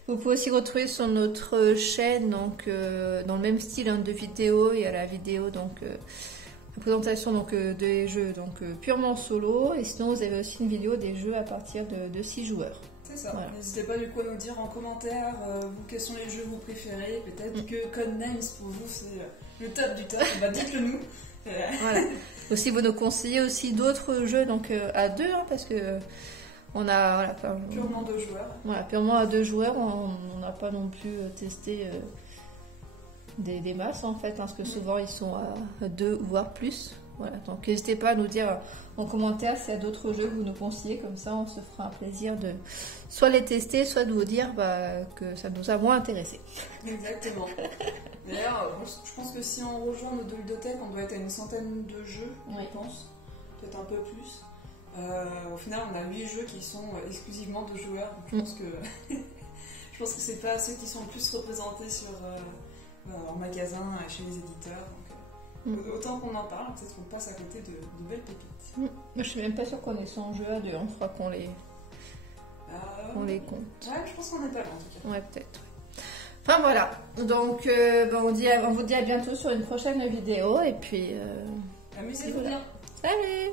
Vous pouvez aussi retrouver sur notre chaîne, donc dans le même style de vidéo, il y a la vidéo, donc la présentation des jeux purement solo, et sinon vous avez aussi une vidéo des jeux à partir de 6 joueurs. C'est ça. Voilà. N'hésitez pas du coup à nous dire en commentaire quels sont les jeux que vous préférez. Peut-être que Codenames pour vous c'est le top du top. Dites-le nous. Voilà. Aussi vous nous conseillez aussi d'autres jeux donc à 2, parce que on a purement 2 joueurs. Voilà, purement à 2 joueurs, on n'a pas non plus testé des masses en fait, parce que souvent ils sont à 2 voire plus. Voilà, donc n'hésitez pas à nous dire en commentaire s'il y a d'autres jeux que vous nous conseillez, comme ça on se fera un plaisir de soit les tester, soit de vous dire que ça nous a moins intéressés. Exactement. D'ailleurs, je pense que si on rejoint nos deux ludothèques, on doit être à une centaine de jeux, je pense, peut-être un peu plus. Au final, on a 8 jeux qui sont exclusivement de joueurs. Donc, je pense que c'est pas ceux qui sont le plus représentés en magasin, chez les éditeurs. Donc, autant qu'on en parle, peut-être qu'on passe à côté de belles pépites. Moi, je suis même pas sûre qu'on ait 100 jeux à deux. Il faudra qu'on les compte. Ouais, je pense qu'on est pas loin en tout cas. Ouais, peut-être. Enfin voilà. Donc, on vous dit à bientôt sur une prochaine vidéo. Et puis, amusez-vous bien. Salut!